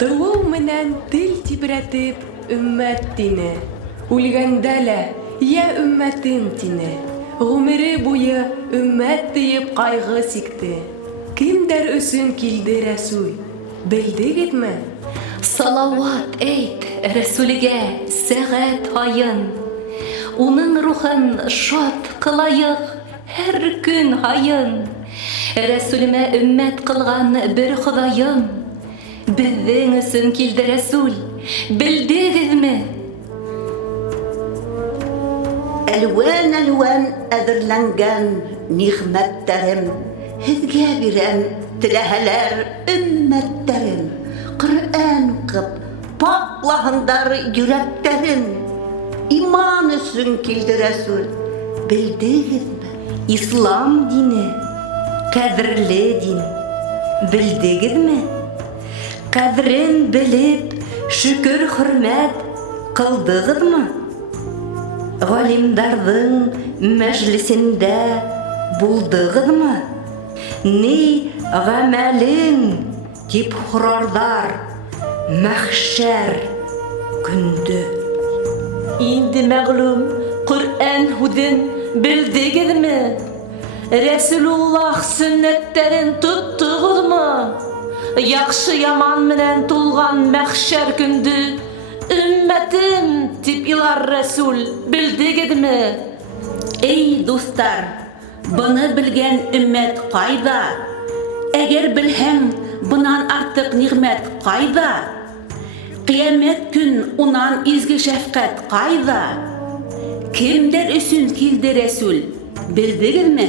Тыуыу менән тел тибрәтеп, өммәт тине. Үлгәндә лә, я өммәтем тине. Ғүмере буйы өммәт тиеп ҡайғы сикте. Кемдәр өсөн килде Рәсүл? Белдегеҙме? Салауат әйт Рәсүлгә сәғәт һайын. Уның рухын шат ҡылайыҡ һәр көн һайын. Рәсүлемә өммәт ҡылған бер Хоҙайым. Беҙҙең өсөн килде Рәсүл, белдегеҙме? Әлвән-әлвән әҙерләнгән ниғмәттәрем һеҙгә бирәм, теләһәләр өммәттәрем. Ҡөрьән уҡып, паклаһындар йөрәктәрен. Иман өсөн килде Рәсүл, белдегеҙме? Ислам дине, ҡәҙерле дин, белдегеҙме? Ҡәҙерен белеп, шөкөр хөрмәт ҡылдығыҙмы? Ғалимдарҙың мәжлесендә булдығыҙмы? Ни ғәмәлең тип һорарҙар мәхшәр көндө. Инде мәғлүм Ҡөрьән һүҙен белдегеҙме? Рәсүлуллаһ сөннәттәрен тоттоғоҙмо? Яҡшы яман менән тулған мәхшәр көндө өммәтем тип илар Рәсүл, белдегеҙме? Эй дуҫтар, быны белгән өммәт ҡайҙа? Әгәр белһәң, бынан артыҡ ниғмәт ҡайҙа? Ҡиәмәт көн унан изге шәфҡәт ҡайҙа? Кемдәр өсөн килде Рәсүл, белдегеҙме?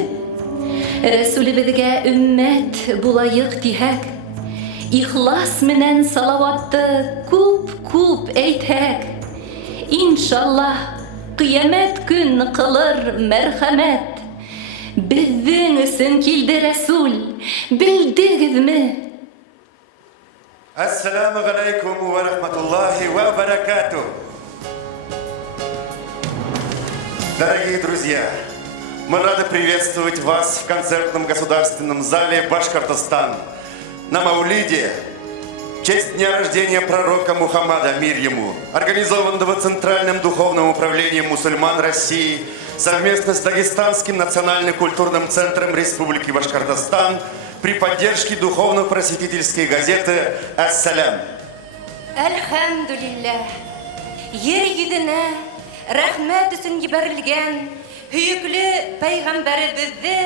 Рәсүлебеҙгә өммәт булайыҡ тиһәк, ихлас менән салауатты күп әйтһәк, иншаллаһ, ҡиәмәт көн ҡылыр мәрхәмәт. Беҙҙең өсөн килде Рәсүл, белдегеҙме? Ассаламу алейкум ва рахматуллахи ва баракатух. Дорогие друзья, мы рады приветствовать вас в концертном государственном зале Башкортостан на Маулиде в честь дня рождения пророка Мухаммада, мир ему, организованного Центральным духовным управлением мусульман России совместно с Дагестанским национально-культурным центром Республики Башкортостан при поддержке духовно-просветительской газеты «Ассалям». Әлхәмдүлилләһ, ер йөҙөнә рәхмәт өсөн ебәрелгән һөйөклө пәйғәмбәребеҙҙе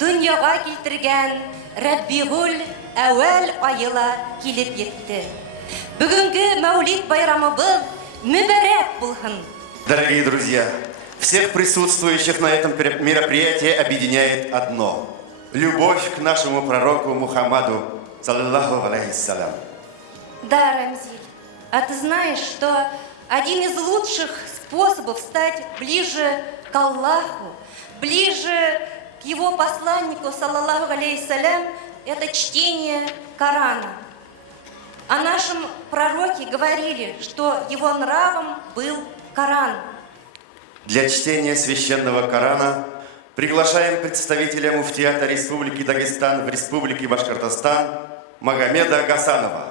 донъяға килтергән Рәббиғул әүәл айыла килеп етте. Бүгінгі Мәүлид байрамыбыҙ мүбәрәк булһын. Дорогие друзья, всех присутствующих на этом мероприятии объединяет одно – любовь к нашему пророку Мухаммаду, саллаллаху алейхиссалям. Да, Рамзиль, а ты знаешь, что один из лучших способов стать ближе к Аллаху, ближе к его посланнику, саллаллаху алейхиссалям, это чтение Корана. О нашем пророке говорили, что его нравом был Коран. Для чтения священного Корана приглашаем представителя муфтиата Республики Дагестан в Республике Башкортостан Магомеда Гасанова.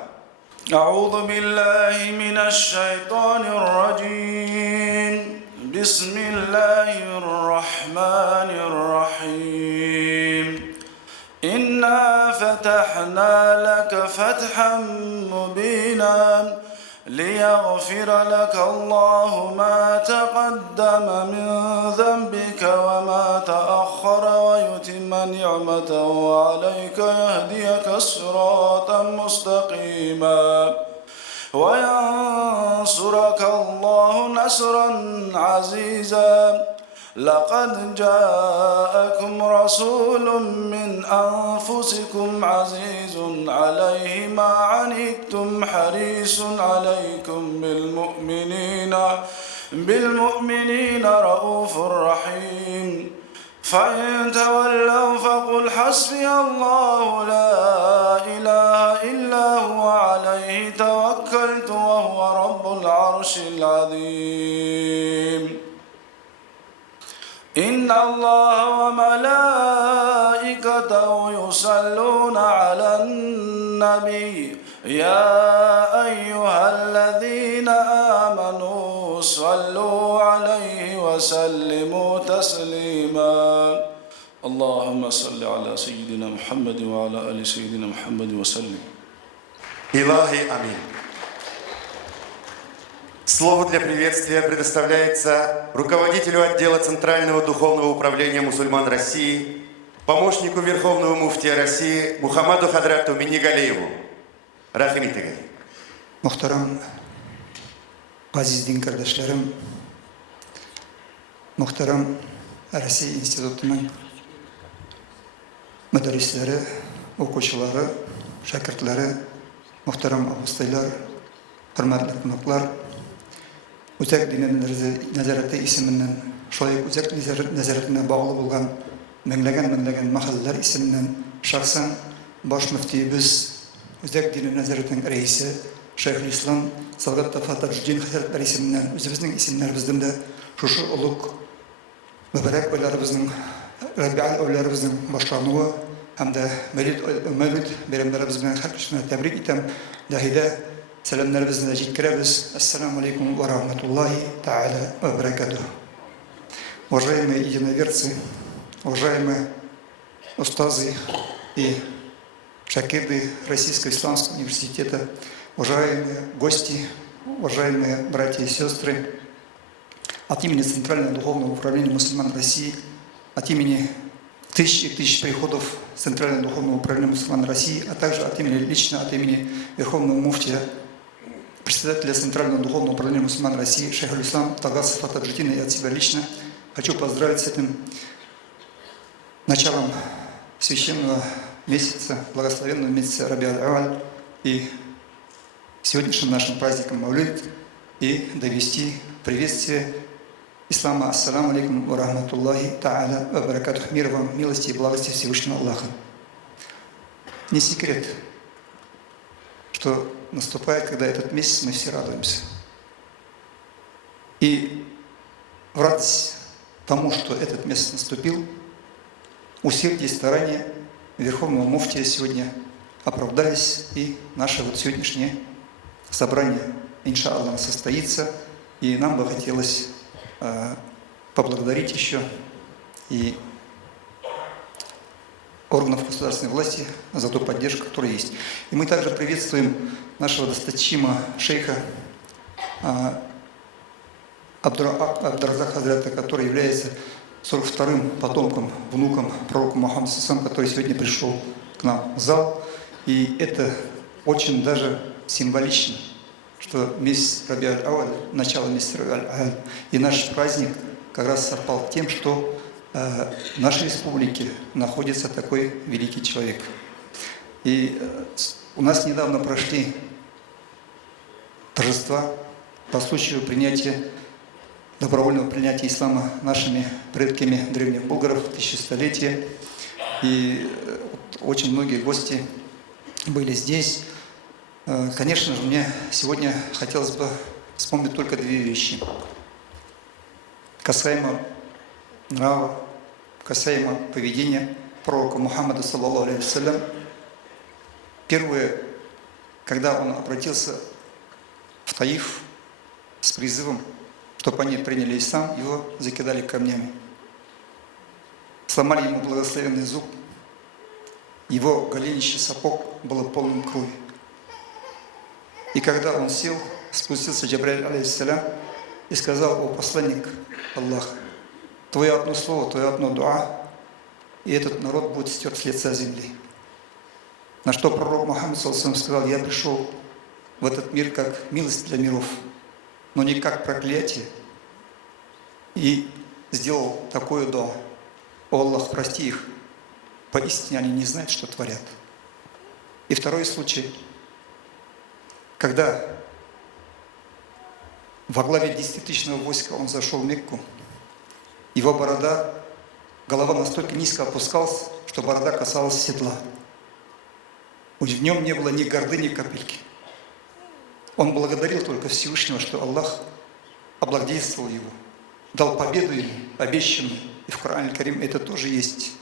أعوذ بالله من الشيطان الرجيم بسم الله الرحمن الرحيم إنا فتحنا لك فتحا مبينا ليغفر لك الله ما تقدم من ذنبك وما تأخر ويتم نعمته عليك يهديك صراطا مستقيما وينصرك الله نصرا عزيزا لقد جاءكم رسول من أنفسكم عزيز عليه ما عنتم حريص عليكم بالمؤمنين رؤوف رحيم فإن تولوا فقل حسبي الله لا إله إلا هو عليه توكلت وهو رب العرش العظيم إن الله وملائكته يصلون على النبي يا وسلموا تسليما. اللهم صل على سيدنا محمد وعلى آل سيدنا محمد وسلم. Илахи амин. Слово для приветствия предоставляется руководителю отдела Центрального духовного управления мусульман России, помощнику Верховного муфтия России Мухаммаду Хадрату Минигалиеву. Рахимитиге. Muhtaram aziz din kardeşlerim, muhtaram Россия институтының müderrisleri, okuyucuları, şakirtleri, muhtaram abustaylar, hürmetli konuklar, Үзәк динен нәзарәте исеменнән, шулай үзәк нәзарәтенә баглы булган меңләгән мәхәлләләр исеменнән шәхсән баш мөфтиебез, үзәк динен нәзарәтенең рәисе Шәйхүл-Ислам Салгат Таджетдин хәзрәтләре исеменнән, үзебезнең исемнәребездән дә шушы улуг мөбарәк айларыбызның, Рабиул айларыбызның башлануы һәм дә Мәүлид бәйрәмнәребез белән һәр кешене тәбрик итәм. Даһидә сәламнәребезне җиткерәбез. Ассаламу алейкум ва рахматуллахи та'аля ва баракатух. Уважаемые единоверцы, уважаемые устазы и шакирды Российского исламского университета, уважаемые гости, уважаемые братья и сестры, от имени Центрального духовного управления мусульман России, от имени тысяч и тысяч приходов Центрального духовного управления мусульман России, а также лично от имени Верховного муфтия, председателя Центрального духовного управления мусульман России Шейхуль-Ислам Талгата Таджетдина и от себя лично хочу поздравить с этим началом священного месяца, благословенного месяца Рабиул-Авваль и сегодняшним нашим праздником Маулид и довести приветствие ислама. Ассаламу алейкум ва рахматуллахи та'аля ва баракатух. Мир вам, милости и благости Всевышнего Аллаха. Не секрет, что наступает, когда этот месяц мы все радуемся. И в радость тому, что этот месяц наступил, усердие и старания Верховного муфтия сегодня оправдались, и наше вот сегодняшнее собрание, иншаллах, состоится. И нам бы хотелось поблагодарить еще и органов государственной власти за ту поддержку, которая есть. И мы также приветствуем нашего досточима шейха Абдуразак Хазрата, который является 42-м потомком, внуком пророка Мухаммада, который сегодня пришел к нам в зал. И это очень даже символично, что месяц Рабиул-Авваль, начало месяца Рабиул-Авваль, и наш праздник как раз совпал тем, что в нашей республике находится такой великий человек. И у нас недавно прошли торжества по случаю добровольного принятия ислама нашими предками древних булгаров, тысячелетия. И очень многие гости были здесь. Конечно же, мне сегодня хотелось бы вспомнить только две вещи. Касаемо нрава, касаемо поведения пророка Мухаммада, саллаллаху алейхи вассалям. Первое, когда он обратился в Таиф с призывом, чтобы они приняли ислам, его закидали камнями. Сломали ему благословенный зуб, его голенище сапог было полным крови. И когда он сел, спустился Джабраиль алейхиссалям и сказал: «О посланник Аллаха, твое одно слово, твое одно дуа, и этот народ будет стерт с лица земли». На что пророк Мухаммад сказал: «Я пришел в этот мир как милость для миров, но не как проклятие». И сделал такое дуа: «О Аллах, прости их, поистине они не знают, что творят». И второй случай, когда во главе 10-тысячного войска он зашел в Мекку, его борода, голова настолько низко опускалась, что борода касалась седла. В нем не было ни горды, ни капельки. Он благодарил только Всевышнего, что Аллах облагодетельствовал его, дал победу ему, обещанную. И в Коране Карим это тоже есть.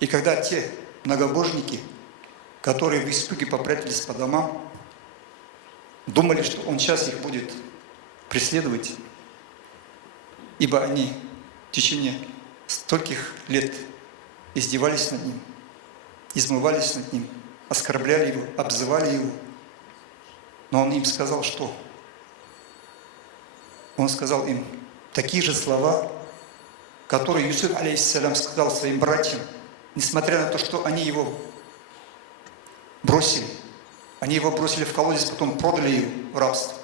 И когда те многобожники, которые в испуге попрятались по домам, думали, что он сейчас их будет преследовать, ибо они в течение стольких лет издевались над ним, измывались над ним, оскорбляли его, обзывали его. Но он им сказал, что? Он сказал им такие же слова, которые Юсуф, алейхиссалям, сказал своим братьям, несмотря на то, что они его бросили. Они его бросили в колодец, потом продали его в рабство.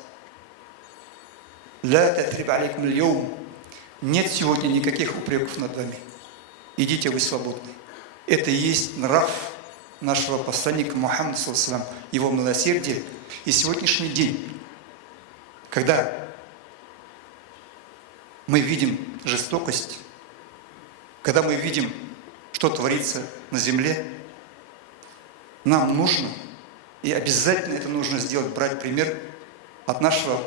«Ля татриб алейкум аль-йоум». Нет сегодня никаких упреков над вами. Идите, вы свободны. Это и есть нрав нашего посланника Мухаммада, саллаллаху алейхи ва саллям, его милосердие. И сегодняшний день, когда мы видим жестокость, когда мы видим, что творится на земле, нам нужно, и обязательно это нужно сделать, брать пример от нашего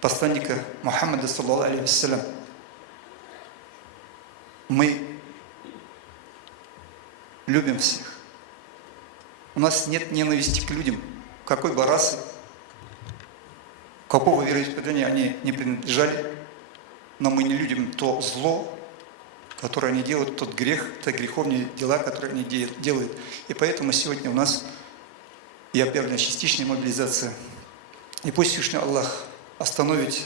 посланника Мухаммада, саллаллаху алейхи ва саллям. Мы любим всех. У нас нет ненависти к людям, какой бы расы, какого вероисповедания они не принадлежали, но мы не любим то зло, которое они делают, тот грех, те греховные дела, которые они делают. И поэтому сегодня у нас и объявлена частичная мобилизация. И пусть Всевышний Аллах остановит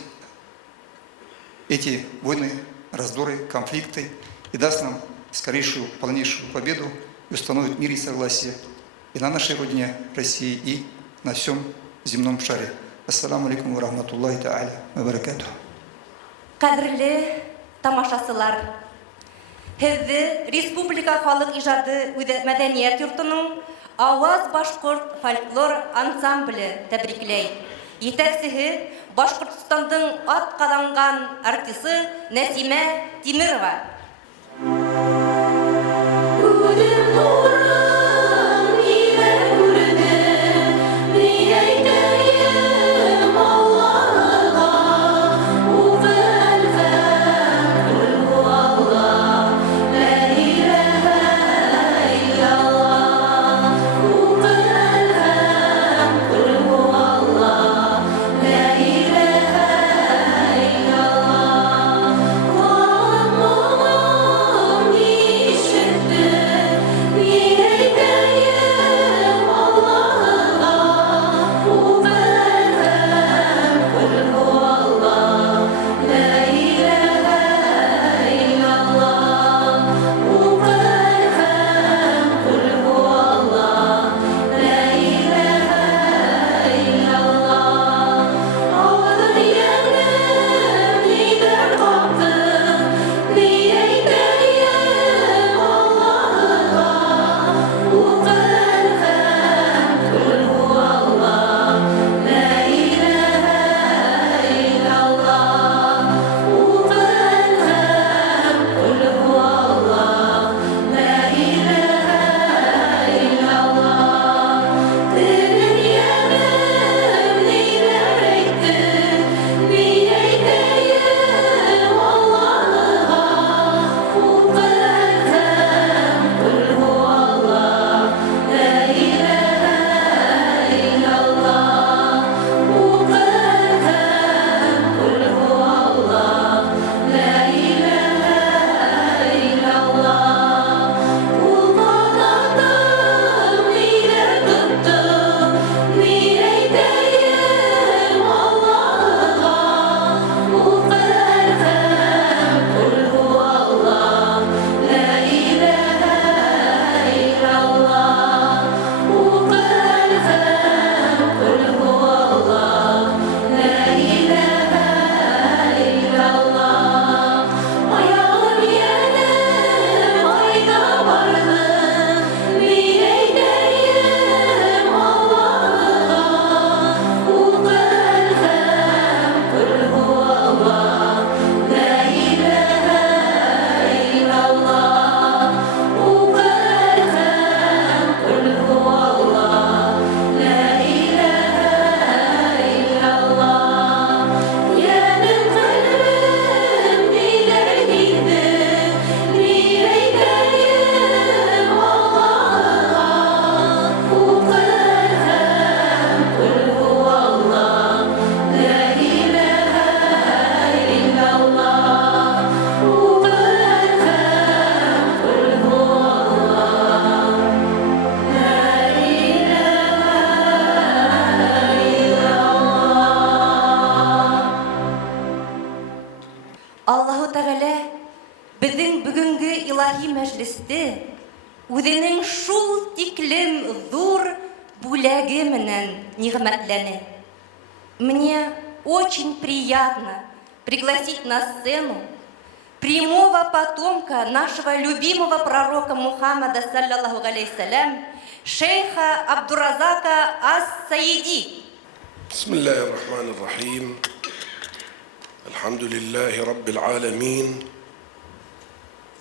эти войны, раздоры, конфликты и даст нам скорейшую, полнейшую победу и установит мир и согласие и на нашей родине России, и на всем земном шаре. Ассаламу алейкум ва рахматуллахи та'аля ва баракатуху. Кадрле тамашасылар, һеҙҙе Республика халыҡ ижады мәҙәниәт йортоноң Аваз башҡорт фольклор ансамбле тәбрикләй. Етәксеһе Башҡортостандың атҡаҙанған артисы Нәсимә Тимерова. We үзенең шул тиклем зур бүләге менән нигъмәтләнә. Мне очень приятно пригласить на сцену прямого потомка нашего любимого пророка Мухаммада, саллаллаху алейхиссалям, шейха Абдуразака ас-Саиди. بسم الله الرحمن الرحيم الحمد لله رب العالمين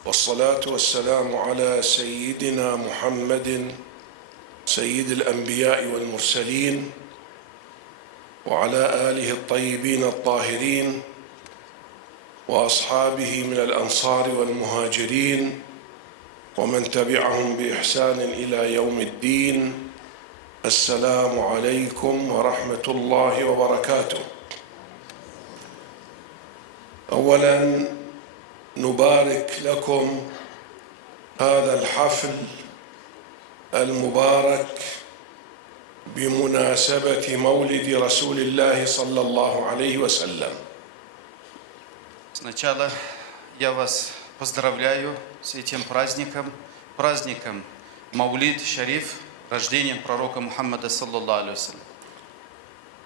والصلاة والسلام على سيدنا محمد سيد الأنبياء والمرسلين وعلى آله الطيبين الطاهرين وأصحابه من الأنصار والمهاجرين ومن تبعهم بإحسان إلى يوم الدين. السلام عليكم ورحمة الله وبركاته. أولا نبارك لكم هذا الحفل المبارك بمناسبة مولد رسول الله صلى الله عليه وسلم. Сначала я вас поздравляю с этим праздником, праздником Маулид Шариф, рождением пророка Мухаммада саллаллаху алейхи вассалям.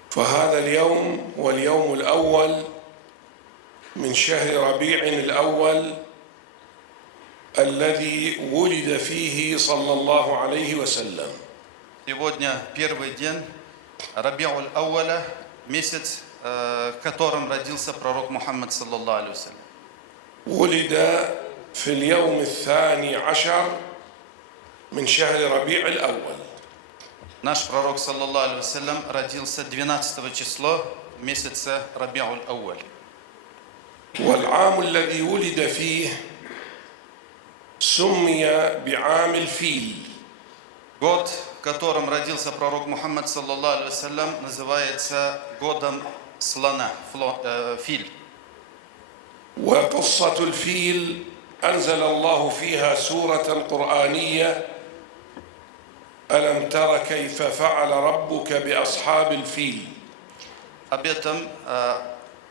فهذا اليوم هو اليوم الأول من شهر ربيع الأول الذي ولد فيه صلى الله عليه وسلم. Сегодня первый день Рабиуль Ауаля, месяц, в котором родился пророк Мухаммад саллаллаху алейхи вассалям. ولد في اليوم الثاني عشر من شهر ربيع الأول. Наш пророк саллаллаху алейхи вассалям родился 12 числа месяца Рабиуль Ауаль. والعام الذي ولد فيه سمي بعام الفيل. Год, в котором родился пророк Мухаммад саллаллаху алейхи вассалям, называется годом слона, филь. وقصة الفيل أنزل الله فيها سورة قرآنية ألم تر كيف فعل ربك بأصحاب الفيل. Об этом,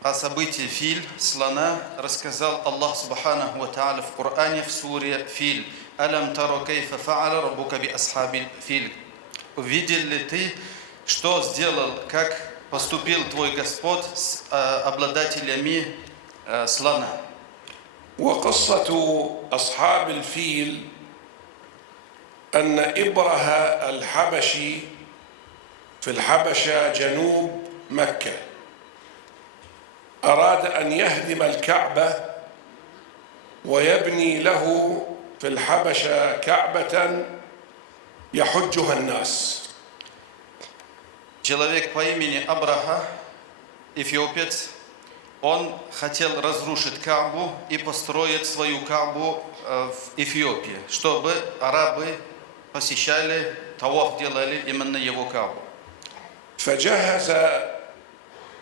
о событии филь, слона, рассказал Аллах Субханаху ва Тааля в Коране в суре Филь. «Алям таро кейфа фа'аля раббука би асхаби филь». Увидел ли ты, что сделал, как поступил твой Господь с обладателями слона? وقصة أصحاب الفيل أن إبرهة الحبشي في الحبشة جنوب مكة أراد أن يهدم الكعبة ويبني له في الحبشة كعبة يحجها الناس. Человек по имени Абраха, эфиопец, он хотел разрушить Каабу и построить свою Каабу в Эфиопии, чтобы арабы посещали, таваф делали именно его Каабу. فجهز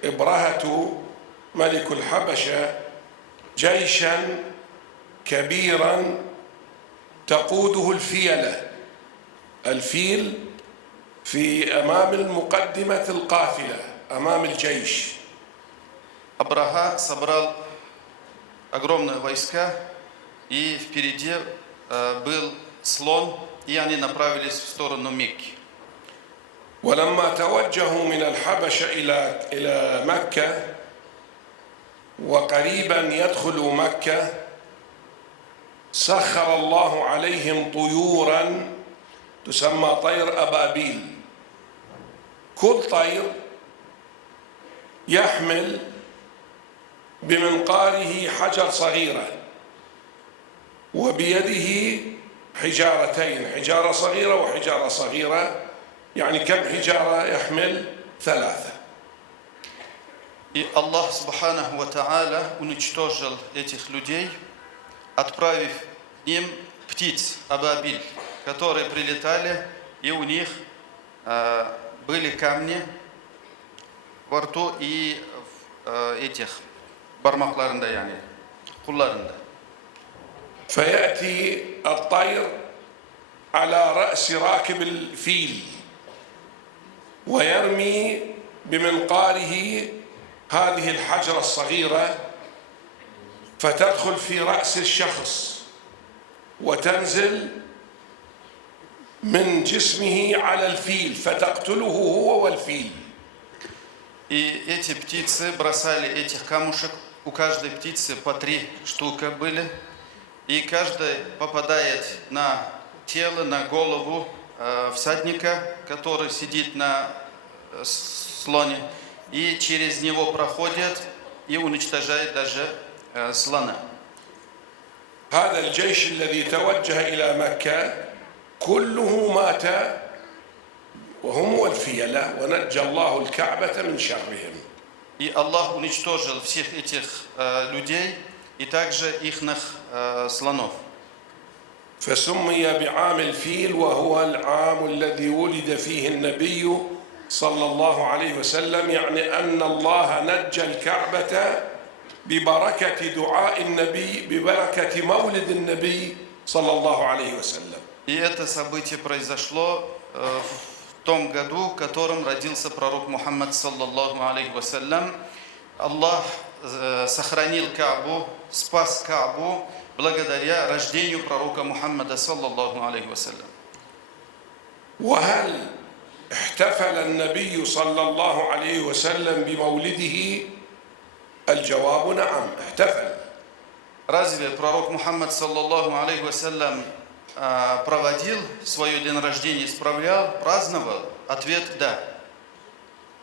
إبرهة ملك الحبشة جيشا كبيرا تقوده الفيلة. الفيل في أمام المقدمة القافلة أمام الجيش. Абраха собрал огромные войска, и впереди был слон, и они направились в сторону Мекки. ولما توجهوا من الحبشة إلى مكة وقريبا يدخلوا مكة سخر الله عليهم طيورا تسمى طير أبابيل. كل طير يحمل بمنقاره حجر صغيرة وبيده حجارتين، حجارة صغيرة وحجارة صغيرة، يعني كم حجارة يحمل؟ 3. И Аллах Субханаху ва Тааля уничтожил этих людей, отправив им птиц Абабиль, которые прилетали, и у них были камни во рту и этих бармакларында, яғни құлларында. فيأتي الطير على رأس راكب الفيل ويرمي بمنقاره هذه الحجرة الصغيرة فتدخل في رأس الشخص وتنزل من جسمه على الفيل فتقتله هو والفيل. И эти птицы бросали этих камушек, у каждой птицы по 3 штуки были, и каждый попадает на тело, на голову всадника, который сидит на слоне, и через него проходит и уничтожает даже слона. هذا الجيش الذي توجه إلى مكة كله مات وهم الفيلة ونجى الله الكعبة من شرهم. И Аллах уничтожил всех этих людей и также ихних слонов. فسمي بعام الفيل وهو العام الذي ولد فيه النبي صلى الله عليه وسلم، يعني أن الله نجى الكعبة ببركة دعاء النبي، ببركة مولد النبي صلى الله عليه وسلم. И это событие произошло в том году, в котором родился пророк Мухаммад саллаллаху алейхи вассалям. Аллах сохранил Каабу, спас Каабу благодаря рождению пророка Мухаммада саллаллаху алейхи вассалям. وهل احتفل النبي صلى الله عليه وسلم بمولده؟ الجواب نعم، احتفل. Разве пророк Мухаммад саллаллаху алейхи вассалям проводил свой день рождения, справлял, праздновал? Ответ – да.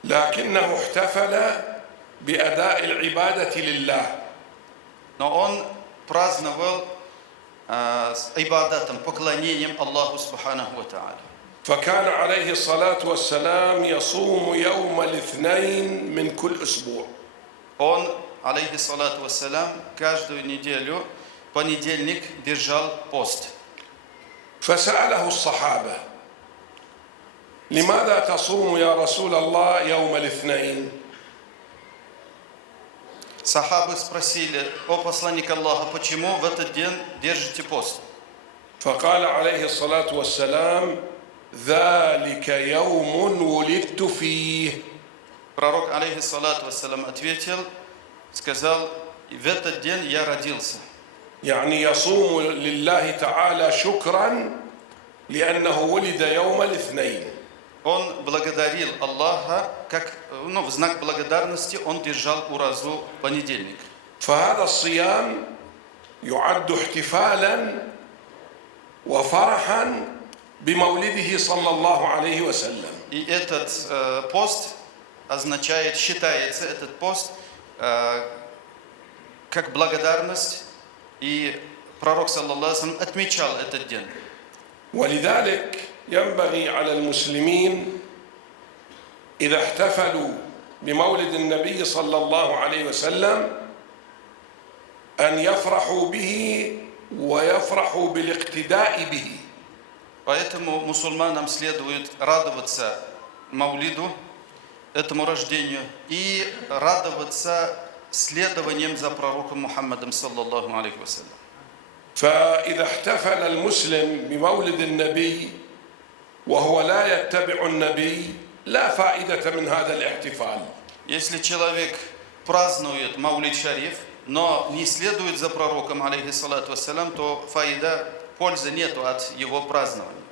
لكنه احتفل بأداء العبادة لله. Но он праздновал с ибадатом, поклонением Аллаху субханаху ва тааля. فكان عليه الصلاة والسلام يصوم يوم الاثنين من كل أسبوع. Он, алейхи салату вассалям, каждую неделю, понедельник, держал пост. فسأله الصحابة: لماذا تصوم يا رسول الله يوم الاثنين؟ Сахабы спросили: о посланник Аллаха, почему в этот день держите пост? فقال عليه الصلاة والسلام: ذلك يوم ولدت فيه. Пророк, алейхи салату вассалям, ответил, сказал: в этот день я родился. يعني يصوم لله تعالى شكرا لأنه ولد يوم الاثنين. Он благодарил Аллаха, как, в знак благодарности он держал уразу понедельник. فهذا الصيام يعد احتفالا وفرحا بمولده صلى الله عليه وسلم. И этот пост означает, считается этот пост как благодарность, и пророк саллаллаху алейхи ва саллям отмечал этот день. ولذلك ينبغي على المسلمين إذا احتفلوا بمولد النبي صلى الله عليه وسلم أن يفرحوا به ويفرحوا بالاقتداء به. Поэтому мусульманам следует радоваться Маулиду, этому рождению, и радоваться следованием за пророком Мухаммадом саллаллаху алейхи вассалям. فإذا احتفل المسلم بمولد النبي وهو لا يتبع النبي لا فائدة من هذا الاحتفال. Если человек празднует Маулид Шариф, но не следует за пророком, алейхи салату вассалям, то фаида, пользы нету от его празднования.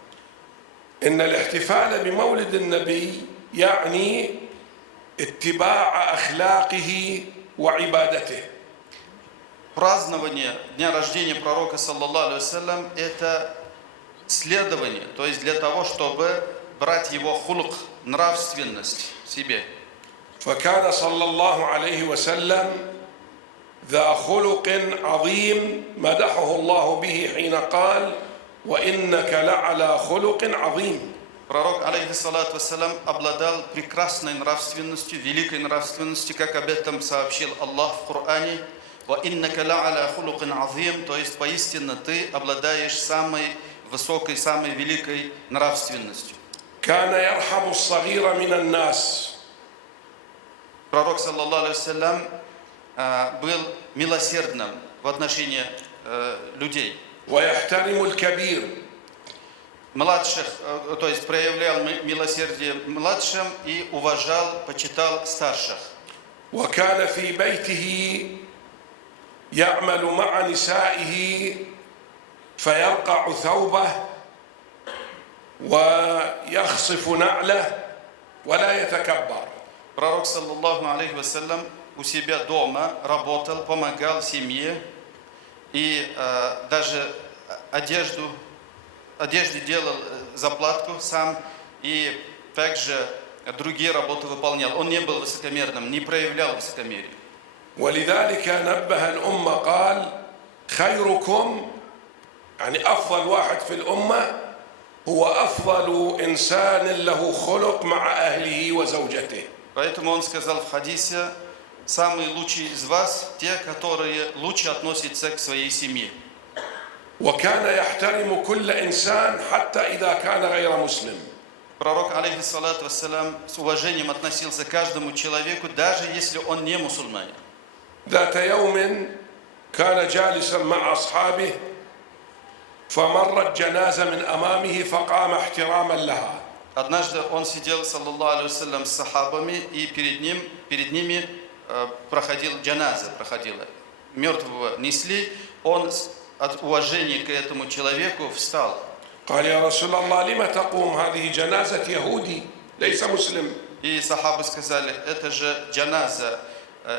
إن الاحتفال بمولد النبي يعني اتباع أخلاقه وعبادته. Празднование дня рождения пророка, саллаллаху алейхи вассалям, это следование, то есть для того, чтобы брать его хулук, нравственность себе. فكان صلى الله عليه وسلم ذا خلق عظيم مدحه الله به حين قال: وإنك لعلى خلق عظيم. Пророк, алейхи салату вассалям, обладал прекрасной нравственностью, великой нравственностью, как об этом сообщил Аллах в Коране. وَإِنَّكَ لَعَلَى خُلُقٍ عَظِيمٍ, то есть поистине ты обладаешь самой высокой, самой великой нравственностью. كان يرحم الصغير من الناس. Пророк, саллаллаху алейхи вассалям, был милосердным в отношении людей. ويحترم الكبير. Младших, то есть проявлял милосердие младшим и уважал, почитал старших. وكان في بيته يعمل مع نسائه فيرقع ثوبه ويخصف نعله ولا يتكبر. Пророк, саллаллаху алейхи вассалям, у себя дома работал, помогал семье и даже одежде делал заплатку сам и также другие работы выполнял. Он не был высокомерным, не проявлял высокомерие. ولذلك نبه الأمة قال خيركم يعني أفضل واحد في الأمة هو أفضل إنسان له خلق مع أهله وزوجته. Поэтому он сказал в хадисе: самые лучшие из вас те, которые лучше относятся к своей семье. وكان يحترم كل إنسان حتى إذا كان غير مسلم. Пророк, алейхиссалату вассалям, с уважением относился к каждому человеку, даже если он не мусульманин. ذات يوم كان جالسا مع أصحابه فمرت جنازة من أمامه فقام احتراما لها. Однажды он сидел, саллаллаху алейхи вассалям, с сахабами, и перед ними проходила джаназа, мертвого несли, он от уважения к этому человеку встал. قال يا رسول الله لما تقوم هذه جنازة يهودي ليس مسلم. И сахабы сказали: это же джаназа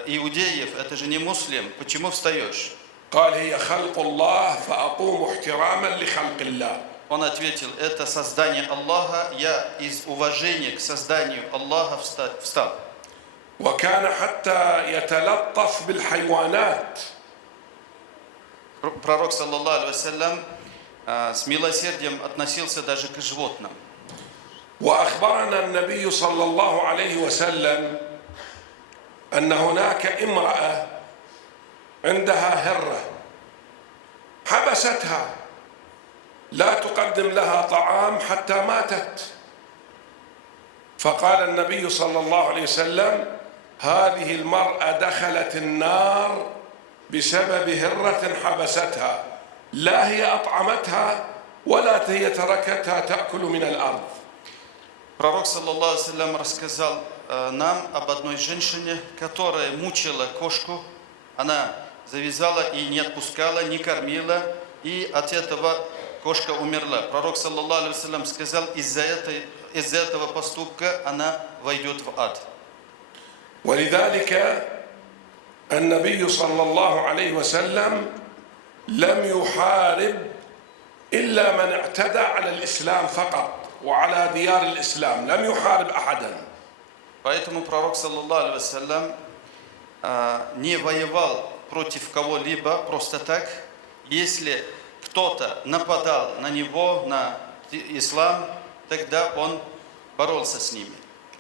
иудеев, это же не муслим, почему встаешь? قال هي خلق الله فأقوم احتراما لخلق الله. Он ответил: это создание Аллаха, я из уважения к созданию Аллаха встал. وكان حتى يتلطف بالحيوانات. Пророк, саллаллаху алейхи вассалям, с милосердием относился даже к животным. وأخبرنا النبي صلى الله عليه وسلم أن هناك امرأة عندها هرة حبستها لا تقدم لها طعام حتى ماتت. فقال النبي صلى الله عليه وسلم: هذه المرأة دخلت النار بسبب هرة حبستها لا هي أطعمتها ولا هي تركتها تأكل من الأرض. Пророк, саллаллаху алейхи вассалям, рассказал нам об одной женщине, которая мучила кошку. Она завязала и не отпускала, не кормила, и от этого кошка умерла. Пророк, саллаллаху алейхи вассалям, сказал: из-за этого поступка она войдет в ад. ولذلك النبي صلى الله عليه وسلم لم يحارب إلا من اعتدى على الإسلام فقط وعلى ديار الإسلام، لم يحارب أحدا. Поэтому пророк, саллаллаху алейхи вассалям, не воевал против кого-либо просто так. Если кто-то нападал на него, на ислам, тогда он боролся с ними.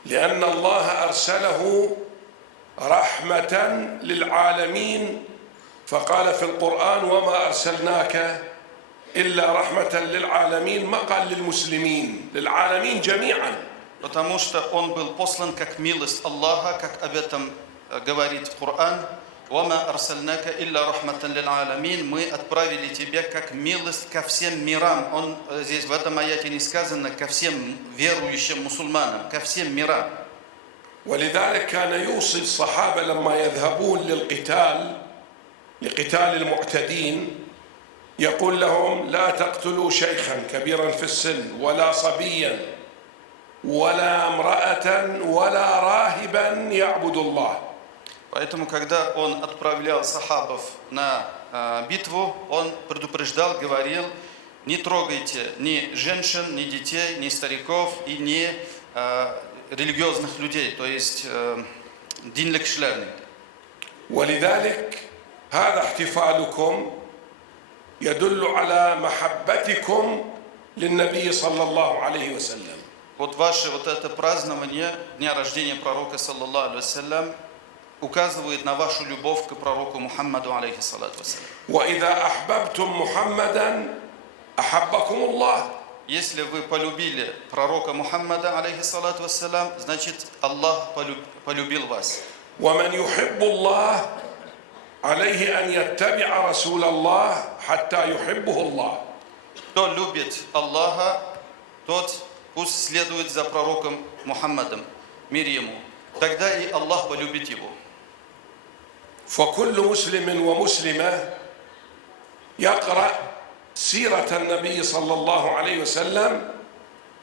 لأن الله أرسله رحمة للعالمين فقال في القرآن: وما أرسلناك إلا رحمة للعالمين. ما قال للمسلمين، للعالمين جميعا. Потому что он был послан как милость Аллаха, как об этом говорит Коран: «Вама арсальнака илля рахматан лил аламин». Мы отправили тебя как милость ко всем мирам. Здесь в этом аяте не сказано ко всем верующим мусульманам, ко всем мирам. ولذلك كان يوصي الصحابة لما يذهبون لقتال المعتدين يقول لهم: لا تقتلوا شيخا كبيرا في السن ولا صبيا ولا امرأة ولا راهبا يعبد الله. Поэтому, когда он отправлял сахабов на битву, он предупреждал, говорил: не трогайте ни женщин, ни детей, ни стариков и ни религиозных людей, то есть dinlik kişilerini. ولذلك هذا احتفالكم يدل على محبتكم للنبي صلى الله عليه وسلم. Вот ваше это празднование дня рождения пророка, саллаллаху алейхи вассалям, указывает на вашу любовь к пророку Мухаммаду, алейхи салату вассалям. وإذا أحببتم محمدا أحبكم الله. Если вы полюбили пророка Мухаммада, алейхи салату вассалям, значит Аллах полюбил вас. ومن يحب الله عليه أن يتبع رسول الله حتى يحبه الله. Кто любит Аллаха, тот пусть следует за пророком Мухаммадом, мир ему. Тогда и Аллах полюбит его. فكل مسلم ومسلمة يقرأ سيرة النبي صلى الله عليه وسلم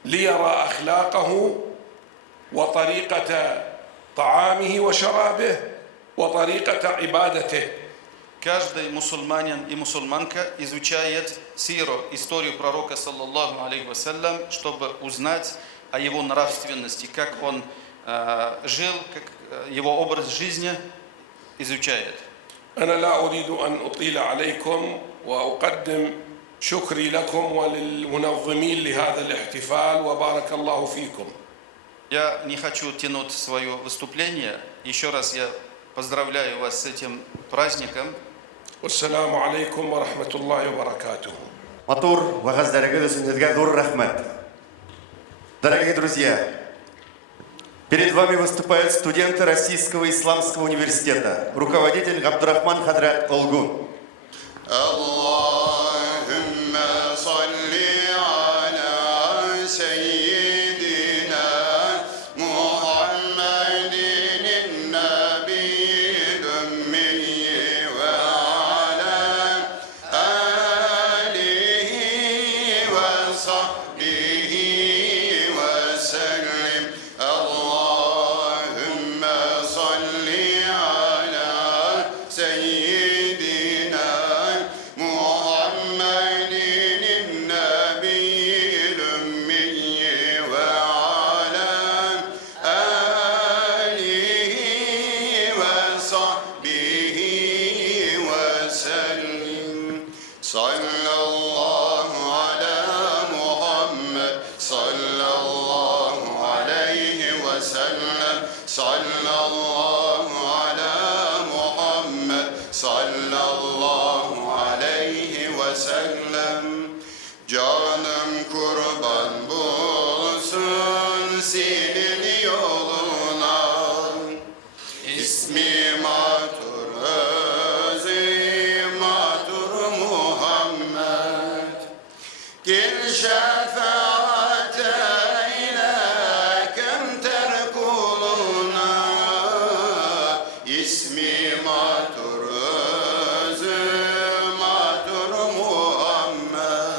ليرى أخلاقه وطريقة طعامه وشرابه وطريقة عبادته. Каждый мусульманин и мусульманка изучает сиру, историю пророка, саллаллаху алейхи вассалям, чтобы узнать о его нравственности, как он жил, как его образ жизни изучает. أنا لا أريد أن أطيل عليكم وأقدم شكري لكم وللمنظمين لهذا الاحتفال وبارك الله فيكم. Я не хочу тянуть свое выступление. Еще раз я поздравляю вас с этим праздником. والسلام عليكم ورحمة الله وبركاته. Матур, вағаздарға сөндерге зор рахмет. Дорогие друзья, перед вами выступают студенты Российского исламского университета, руководитель Габдурахман Хадрат Олгун. Canım kurban bulsun senin yoluna. İsmi matur, özü matur Muhammed. Gel şefaat eyle kemter kuluna. İsmi matur, özü matur Muhammed.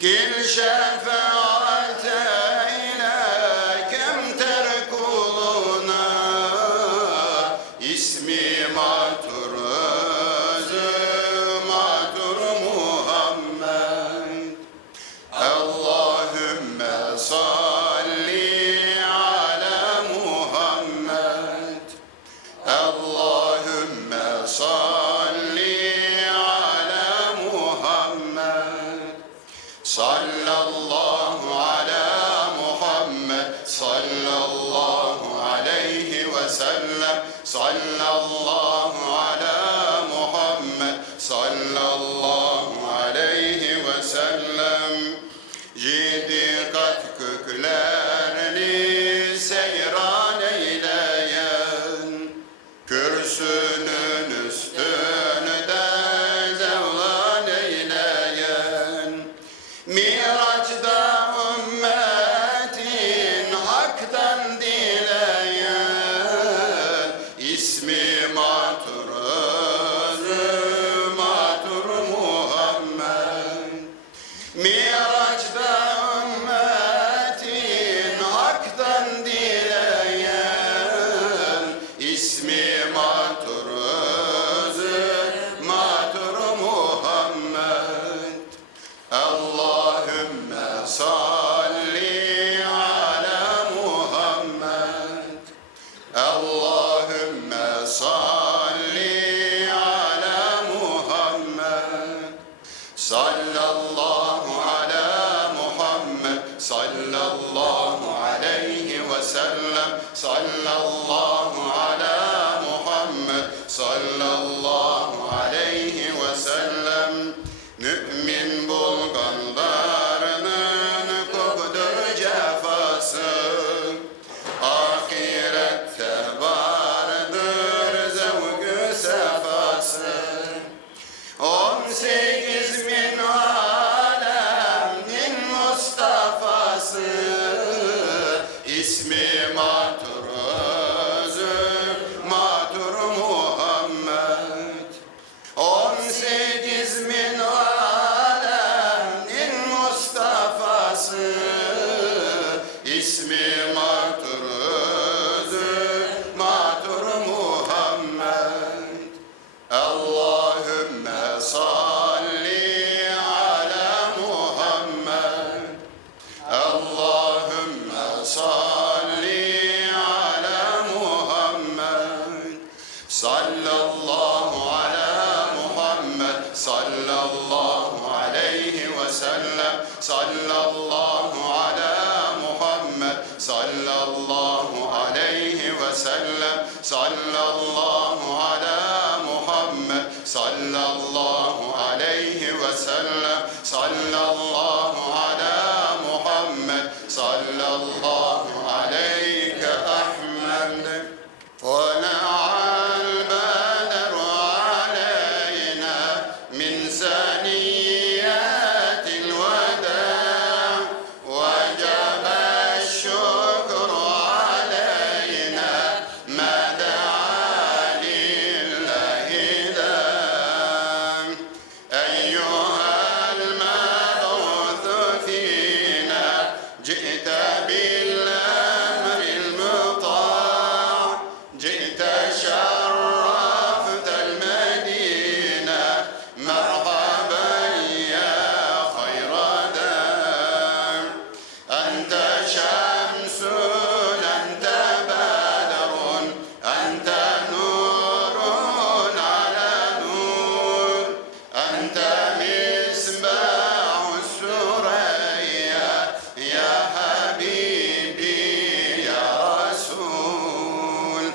Gel şefaat eyle kemter kuluna. İsmi matur, özü matur Muhammed. Allahümme salli ala Muhammed. Allahümme salli ala Muhammed. Sallallahu ala Muhammed. Sallallahu aleyhi ve sellem. Sallallahu ala Muhammed. Sallallahu aleyhi ve sellem. Yedi kat köklerini seyran eyleyen, kürsünün üstünde zevlan eyleyen, Miraç'da ümmetin haktan dileyen, ismi matur, özü matur Muhammed. Miraç'da ümmetin haktan dileyen, ismi matur, özü matur Muhammed. Allahümme salli ala Muhammed. Allahümme salli ala Muhammed. Sallallahu ala Muhammed. Sallallahu aleyhi ve sellem. Sallallahu ala Muhammed. Sallallahu aleyhi ve sellem. Mümin bulganlarının kopdur cefası, ahirette vardır zevk-ü sefası. 18 bin alemin Mustafa'sı, ismi matur, özü matur Muhammed. وسلم صلى الله على محمد صلى الله عليه وسلم صلى الله على محمد صلى الله عليك أحمد طلع البدر علينا من ثنيات الوداع وجب الشكر علينا ما دعا لله دام أيها المبعوث فينا جئت بالأمر المطاع جئت شرفت المدينة مرحبا يا خير دام أنت شمس أنت بدر أنت نور على نور أنت مصباح السريا يا حبيبي يا رسول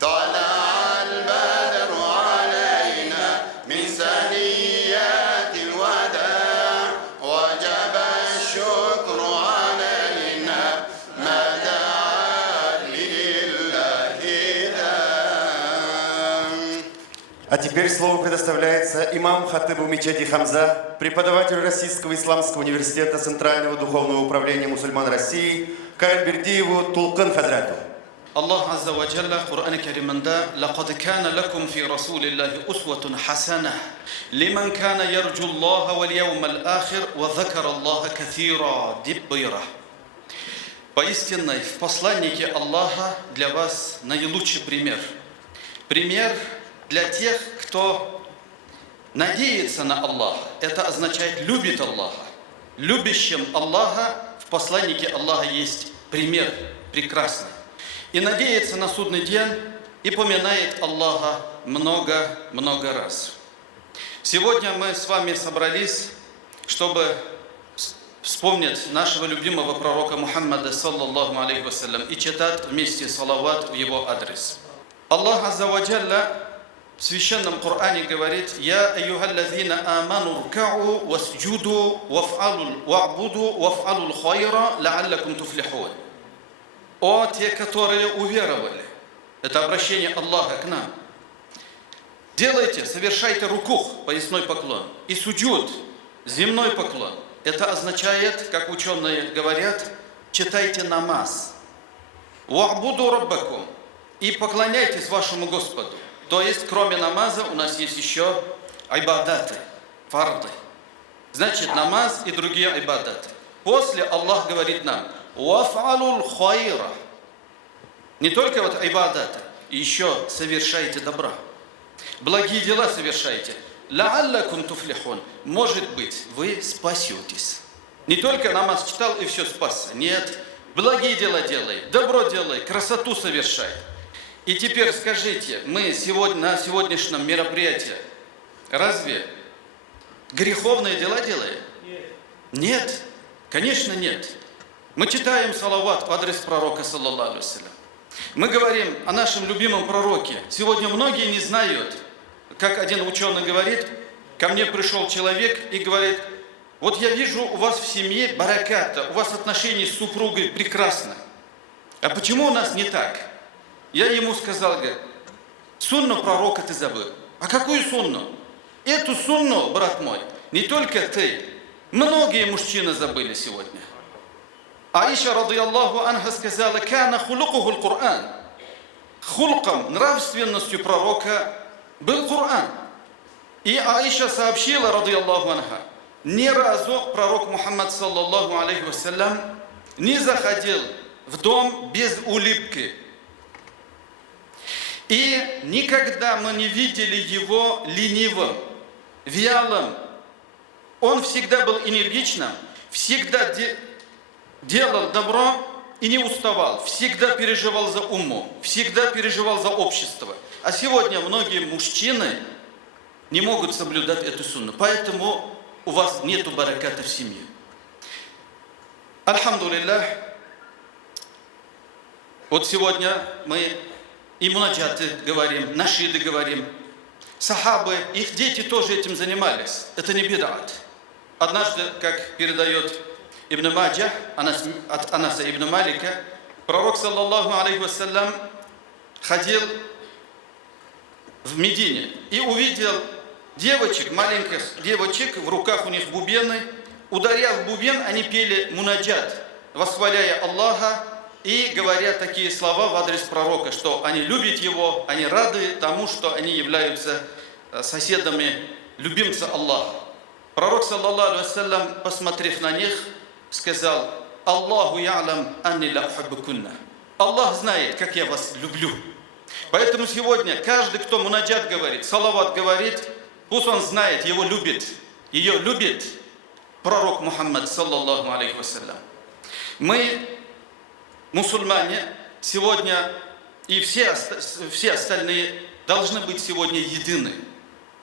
طلع البدر علينا من ثنيات الوداع وجب الشكر علينا ما دعا لله دام. А теперь слово предоставляется имаму хатыбу мечети Хамза, преподавателю Российского исламского университета Центрального духовного управления мусульман России Каимбердиеву Тулкын Хазрату. الله عز وجل قرآن كريم دا لقد كان لكم في رسول الله أسوة حسنة لمن كان يرجو الله واليوم الآخر وذكر الله كثيرا دبيرا. Поистине, в посланнике Аллаха для вас наилучший пример. Пример для тех, кто надеется на Аллаха. Это означает любит Аллаха. Любящим Аллаха в посланнике Аллаха есть пример прекрасный. И надеется на судный день и поминает Аллаха много-много раз. Сегодня мы с вами собрались, чтобы вспомнить нашего любимого пророка Мухаммада, саллаллаху алейхи вассалям, и читать вместе салават в его адрес. Аллах Азза ва Джалля в священном Коране говорит: «Я айюхаллазина аману ркау васджуду ва'буду ваф'алул хайра ла'аллакум туфлихун». О, те, которые уверовали, это обращение Аллаха к нам. Делайте, совершайте рукух, поясной поклон, и суджуд, земной поклон. Это означает, как ученые говорят, читайте намаз. Ва'буду раббакум, и поклоняйтесь вашему Господу. То есть, кроме намаза, у нас есть еще айбадаты, фарды. Значит, намаз и другие айбадаты. После Аллах говорит нам: «Ваф'алул хайра». Не только вот айбадаты, еще совершайте добра. Благие дела совершайте. «Ла'аллакум туфлихун». Может быть, вы спасетесь. Не только намаз читал и все спасся. Нет, благие дела делай, добро делай, красоту совершай. И теперь скажите, мы сегодня на сегодняшнем мероприятии разве греховные дела делаем? Нет, конечно нет. Мы читаем салават в адрес пророка, саллаллаху алейхи вассалям. Мы говорим о нашем любимом пророке. Сегодня многие не знают, как один ученый говорит, ко мне пришел человек и говорит: вот я вижу у вас в семье бараката, у вас отношения с супругой прекрасно. А почему у нас не так? Я ему сказал, говорит: сунну пророка ты забыл. А какую сунну? Эту сунну, брат мой, не только ты, многие мужчины забыли сегодня. Аиша, радийаллаху анха, сказала: «Кана хулукуху Коран». Хулком, нравственностью пророка был Коран. И Аиша сообщила, радийаллаху анха, ни разу пророк Мухаммад, саллаллаху алейхи вассалям, не заходил в дом без улыбки. И никогда мы не видели его ленивым, вялым. Он всегда был энергичным, всегда делал добро и не уставал, всегда переживал за умму, всегда переживал за общество. А сегодня многие мужчины не могут соблюдать эту сунну, поэтому у вас нету бараката в семье. Альхамдулиллах, вот сегодня мы и мунаджаты говорим, нашиды говорим. Сахабы, их дети тоже этим занимались. Это не бид'ат. Однажды, как передает Ибн Маджа от Анаса ибн Малика, пророк, саллаллаху алейхи вассалям, ходил в Медине и увидел девочек, маленьких девочек, в руках у них бубены. Ударя в бубен, они пели мунаджат, восхваляя Аллаха и говоря такие слова в адрес пророка, что они любят его, они рады тому, что они являются соседами, любимца Аллаха. Пророк, саллаллаху алейхи вассалям, посмотрев на них, сказал: Аллаху я'лам анни ла ухиббукунна. Аллах знает, как я вас люблю. Поэтому сегодня каждый, кто мунаджат говорит, салават говорит, пусть он знает, его любит, ее любит пророк Мухаммад, саллаллаху алейхи вассалям. Мы, мусульмане, сегодня и все остальные должны быть сегодня едины,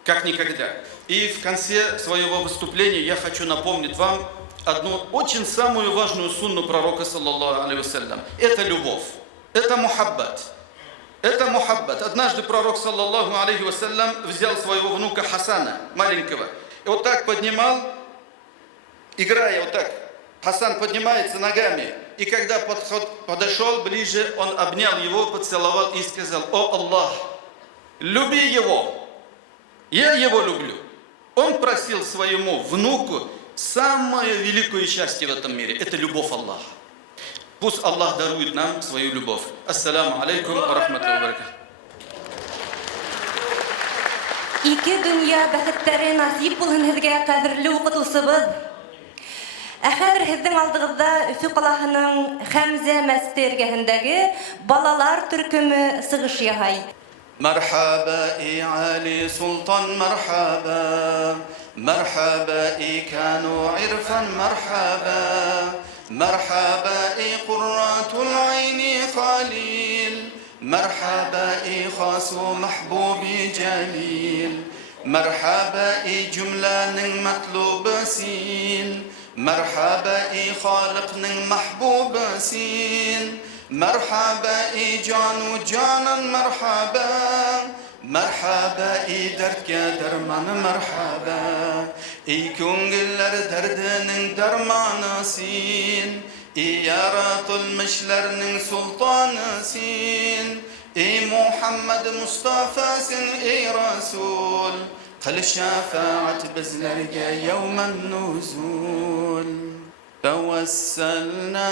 как никогда. И в конце своего выступления я хочу напомнить вам одну очень самую важную сунну пророка, саллаллаху алейхи вассалям. Это любовь, это мухаббат. Это мухаббат. Однажды пророк, саллаллаху алейхи вассалям, взял своего внука Хасана, маленького, и вот так поднимал, играя вот так. Хасан поднимается ногами, и когда подошел ближе, он обнял его, поцеловал и сказал: «О Аллах, люби его, я его люблю». Он просил своему внуку самое великое счастье в этом мире – это любовь Аллаха. Пусть Аллах дарует нам свою любовь. Ассаламу алейкум ва рахматуллахи ва баракатуху. Ике дөнья бәхеттәре насип булһын һеҙгә, ҡәҙерле уҡытыусыбыҙ. Хәҙер һеҙҙең алдығыҙҙа Өфө ҡалаһының Хәмзә мәсете эргәһендәге балалар төркөмө сығыш яһай. مرحبا إي علي سلطان مرحبا مرحبا إي كانوا عرفا مرحبا مرحبا إي قرة العين خليل مرحبا إي خاص محبوبي جليل مرحبا إي جملة مطلوب سين مرحبا إي خالق محبوب سين مرحبا إي جانو جانا مرحبا مرحبا إي دردك درمان مرحبا إي كونجلر دردن درمان سين إي يارات المشلر سلطان سين إي محمد مصطفى سن إي رسول قل شفاعة بزلر يوم النزول توسلنا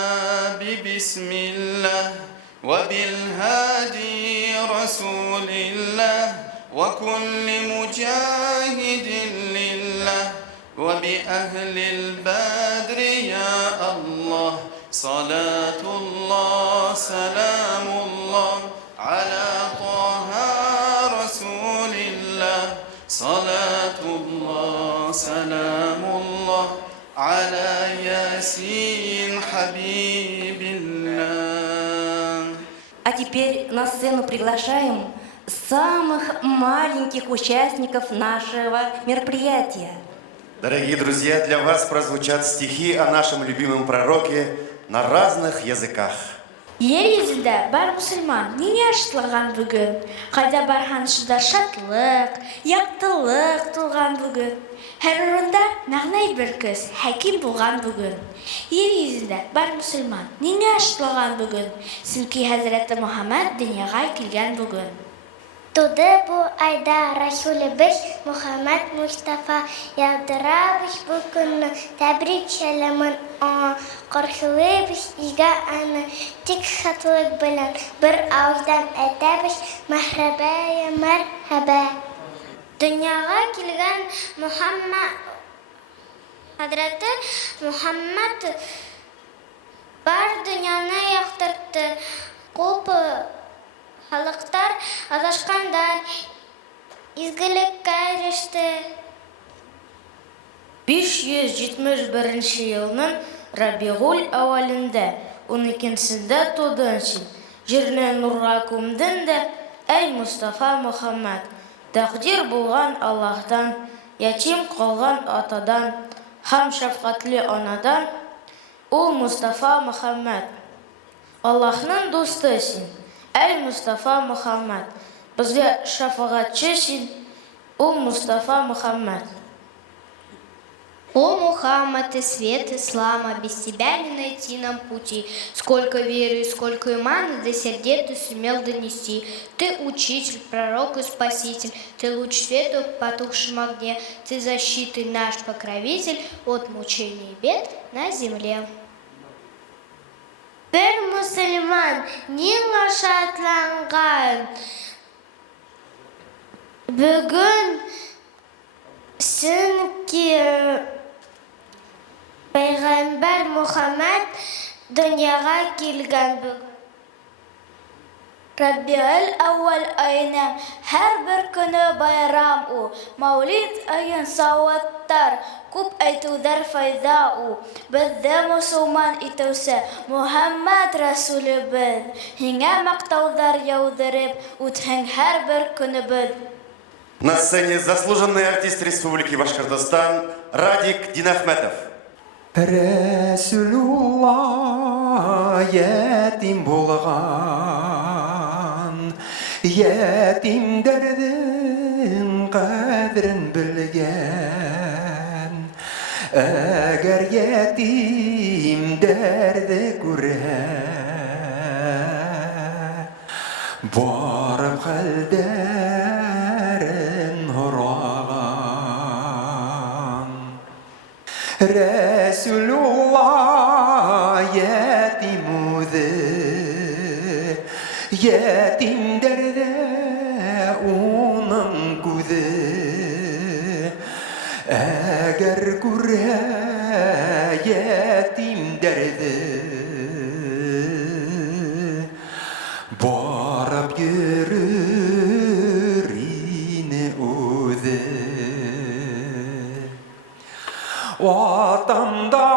ببسم الله وبالهادي رسول الله وكل مجاهد لله وبأهل البدر يا الله صلاة الله سلام الله على طه رسول الله صلاة الله سلام الله على ياسين حبيب الله. А теперь на сцену приглашаем самых маленьких участников нашего мероприятия. Дорогие друзья, для вас прозвучат стихи о нашем любимом пророке на разных языках. Yer yüzünde бар musulman, niye açılgan bugün? Kayda barhan şuda şatlıq, yaktılıq tulgan bugün. Her orunda nağnay bir kız, hakim bulgan bugün. Yer yüzünde бар musulman, niye açılgan bugün? Çünkü Hazreti Muhammed dünyaya kelgen bugün. Туды bu ayda Rasulübüz Muhammed Mustafa yağdırabız bu günü tebrik şələmin ona qarşılıyız iga anı tik şatlıq bilen bir ağızdan etəbiz merhabaya merhaba. Dünyaya kelgan Muhammed Hazreti Muhammed бар dünyаны яқтыртты. Көпі халықтар адашқандар, изгілікке ерішті. 571 yılının Rabiul avvalinde 12-sinde tuğduğun için жеріне nurға көмдің de ey Mustafa Muhammed, тақдир болған Аллахтан, ятим қалған атадан, һәм шәфқатлі анадан, ул Mustafa Muhammed, Аллахның досты син, Эй, Мустафа Мухаммад, bizga shafaatchi sen, о Мустафа Мухаммад. О Мухаммад и свет ислама, без тебя не найти нам пути. Сколько веры и сколько имана до сердец ты сумел донести. Ты учитель, пророк и спаситель, ты луч света в потухшем огне, ты защиты наш покровитель от мучений и бед на земле. Bir Müslüman niye şartlangan? Bugün çünkü Peygamber Muhammed dünyaya gelgen bugün. Rabiul Awwal ayının her bir günü bayram o. Mavlid ayın savattar, күп әйтүҙәр файҙа у. Беҙҙе мосолман итеүсе Мухаммад Рәсүлебеҙ. Һиңә маҡтауҙар яуҙырып үтһен һәр бер көнөбөҙ. На сцене заслуженный артист Республики Башкортостан Радик Динахметов. Рәсүлулла ятим булған, ятимдәрҙең ҡәҙерен белгән. Әгәр ятимдәрҙе күрһә, барып хәлдәрен һораған. Рәсүлулла ятим үҙе, ятимдәрҙә уның күҙе. Әгәр күрһә ятимдәрҙе, барып йөрөр ине үҙе. Атам да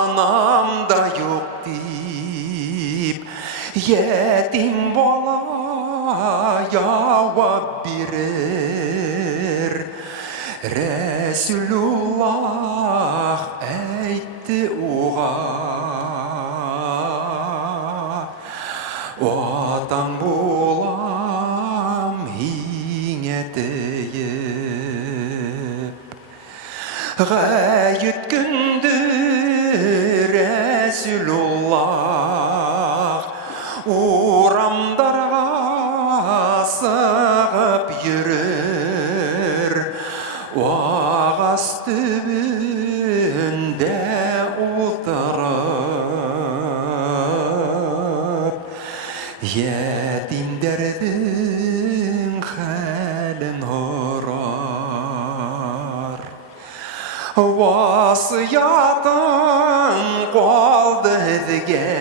анам да юҡ тип, ятим бала яуап бирер. Рәсүлуллах әйтте уға, атаң булам һиңә тейеп. Ғәйет көндө Рәсүлуллах урамдарға сығып йөрөр. Ағас төбөндә ултырып, ятимдәрҙең хәлен һорар. Васыятың ҡалды һеҙгә,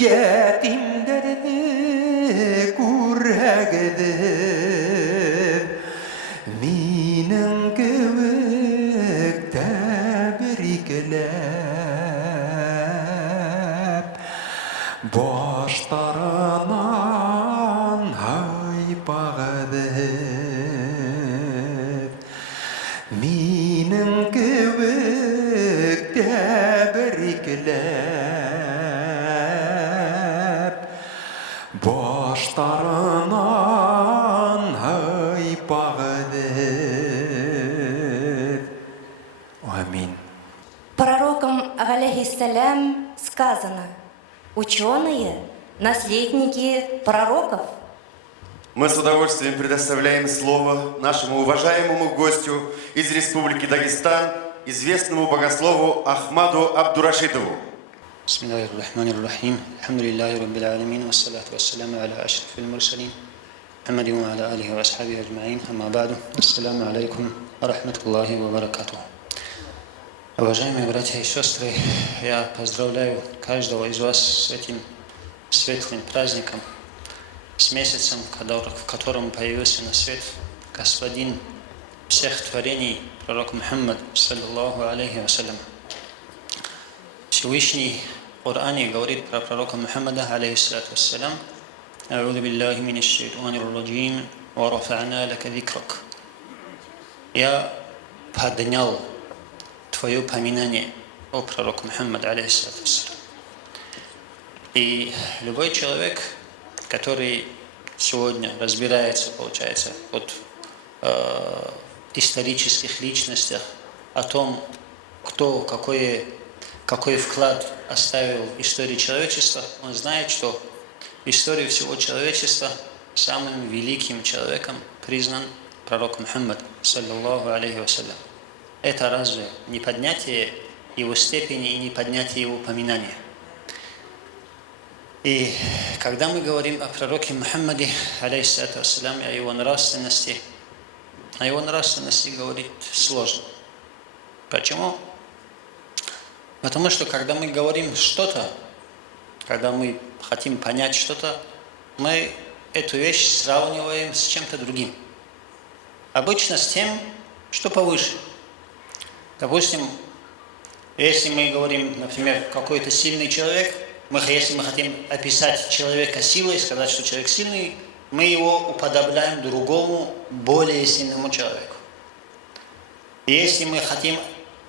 ятимдәрҙе күрһәгеҙ. Минең кеүек тәбрикләп, баштарынан һайпағыҙ. Минең кеүек тәбрикләп, баштарынан һайпағыҙ. Амин. Пророком алейхиссалям сказано: ученые – наследники пророков. Мы с удовольствием предоставляем слово нашему уважаемому гостю из Республики Дагестан, известному богослову Ахмаду Абдурашидову. Бисмиллахир-рахманир-рахим. Алхамдулиллахи раббил аламин. Вассалату вассаламу аля ашрафил мурсалин. Мухаммадин ва аля алихи ва асхабихи аджмаин. Амма ба'ду. Ассаламу алейкум ва рахматуллахи ва баракатуху. Уважаемые братья и сестры, я поздравляю каждого из вас с этим светлым праздником, с месяцем, в котором появился на свет Господин всех творений, пророк Мухаммад, саллаллаху алейхи вассалям. Всевышний в Коране говорит про пророка Мухаммада, алейхиссалату вассалям: «А'уду биллахи минаш шайтанир раджим, ва рафа'на лака зикрак». Я поднял твое поминание, о пророк Мухаммад, алейхиссалату вассалям. И любой человек, который сегодня разбирается, получается, исторических личностях, о том, кто какой вклад оставил в истории человечества, он знает, что в истории всего человечества самым великим человеком признан пророк Мухаммад, саллаллаху алейхи вассалям. Это разве не поднятие его степени и не поднятие его упоминания? И когда мы говорим о пророке Мухаммаде, алейхиссалату вассалям, о его нравственности говорить сложно. Почему? Потому что когда мы говорим что-то, когда мы хотим понять что-то, мы эту вещь сравниваем с чем-то другим. Обычно с тем, что повыше. Допустим, если мы говорим, например, какой-то сильный человек, если мы хотим описать человека силой, сказать, что человек сильный, мы его уподобляем другому, более сильному человеку. И если мы хотим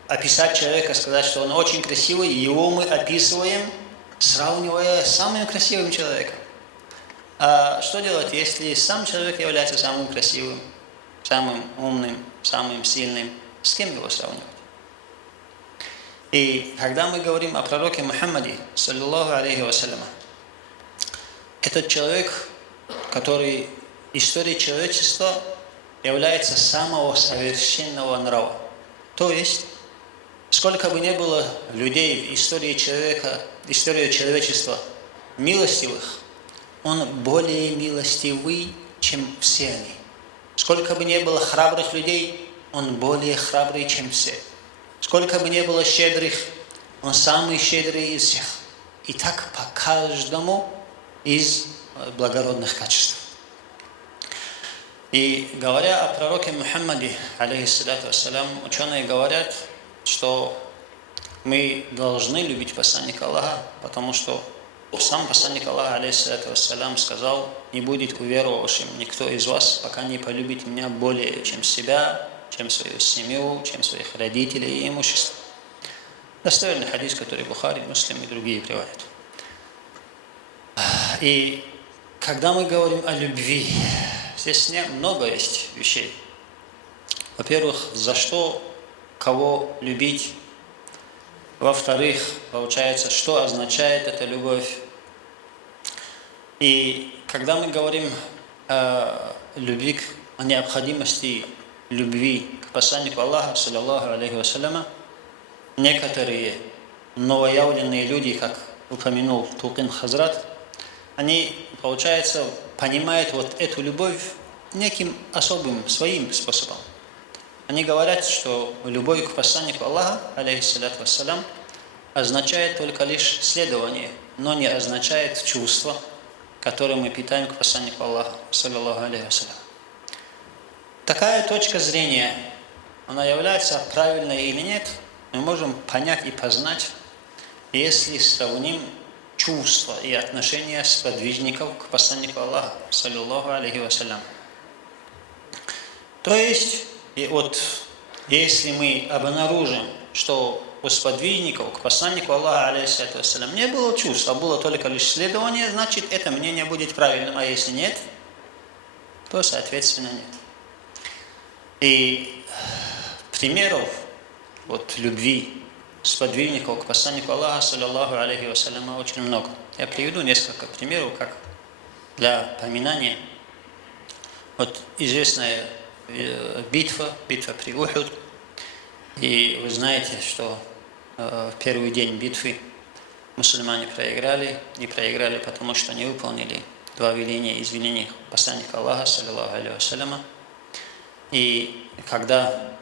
описать человека, сказать, что он очень красивый, его мы описываем, сравнивая с самым красивым человеком. А что делать, если сам человек является самым красивым, самым умным, самым сильным? С кем его сравнивать? И когда мы говорим о пророке Мухаммаде, саллаллаху алейхи вассалям, этот человек, который в истории человечества является самого совершенного нрава. То есть, сколько бы ни было людей в истории человечества милостивых, он более милостивый, чем все они. Сколько бы ни было храбрых людей, он более храбрый, чем все. Сколько бы ни было щедрых, он самый щедрый из всех. И так по каждому из благородных качеств. И говоря о пророке Мухаммаде, алейхиссалату вассалям, ученые говорят, что мы должны любить посланника Аллаха, потому что сам посланник Аллаха, алейхиссалату вассалям, сказал: не будет уверовавшим никто из вас, пока не полюбит меня более, чем себя, чем свою семью, чем своих родителей и имущество. Достоверный хадис, который Бухари, Муслим и другие приводят. И когда мы говорим о любви, здесь много есть вещей. Во-первых, за что кого любить. Во-вторых, получается, что означает эта любовь. И когда мы говорим о любви, о необходимости любви к посланнику Аллаха, саллаллаху алейхи вассаляма, некоторые новоявленные люди, как упомянул Тулкин Хазрат, они, получается, понимают вот эту любовь неким особым своим способом. Они говорят, что любовь к посланнику Аллаха, алейхиссалату вассалям, означает только лишь следование, но не означает чувство, которое мы питаем к посланнику Аллаха, саллаллаху алейхи вассалям. Такая точка зрения, она является правильной или нет, мы можем понять и познать, если сравним чувства и отношения сподвижников к посланнику Аллаха, саллаллаху алейхи вассалям. То есть, и вот если мы обнаружим, что у сподвижников к посланнику Аллаха, алейхиссалату вассалям, не было чувств, а было только лишь следование, значит, это мнение будет правильным, а если нет, то, соответственно, нет. И примеров вот любви сподвижников к посланнику Аллаха, саллаллаху алейхи вассаляма, очень много. Я приведу несколько примеров, как для поминания. Вот известная битва при Ухуд. И вы знаете, что в первый день битвы мусульмане проиграли. И проиграли, потому что не выполнили два веления из велений посланника Аллаха, саллаллаху алейхи вассаляма. И когда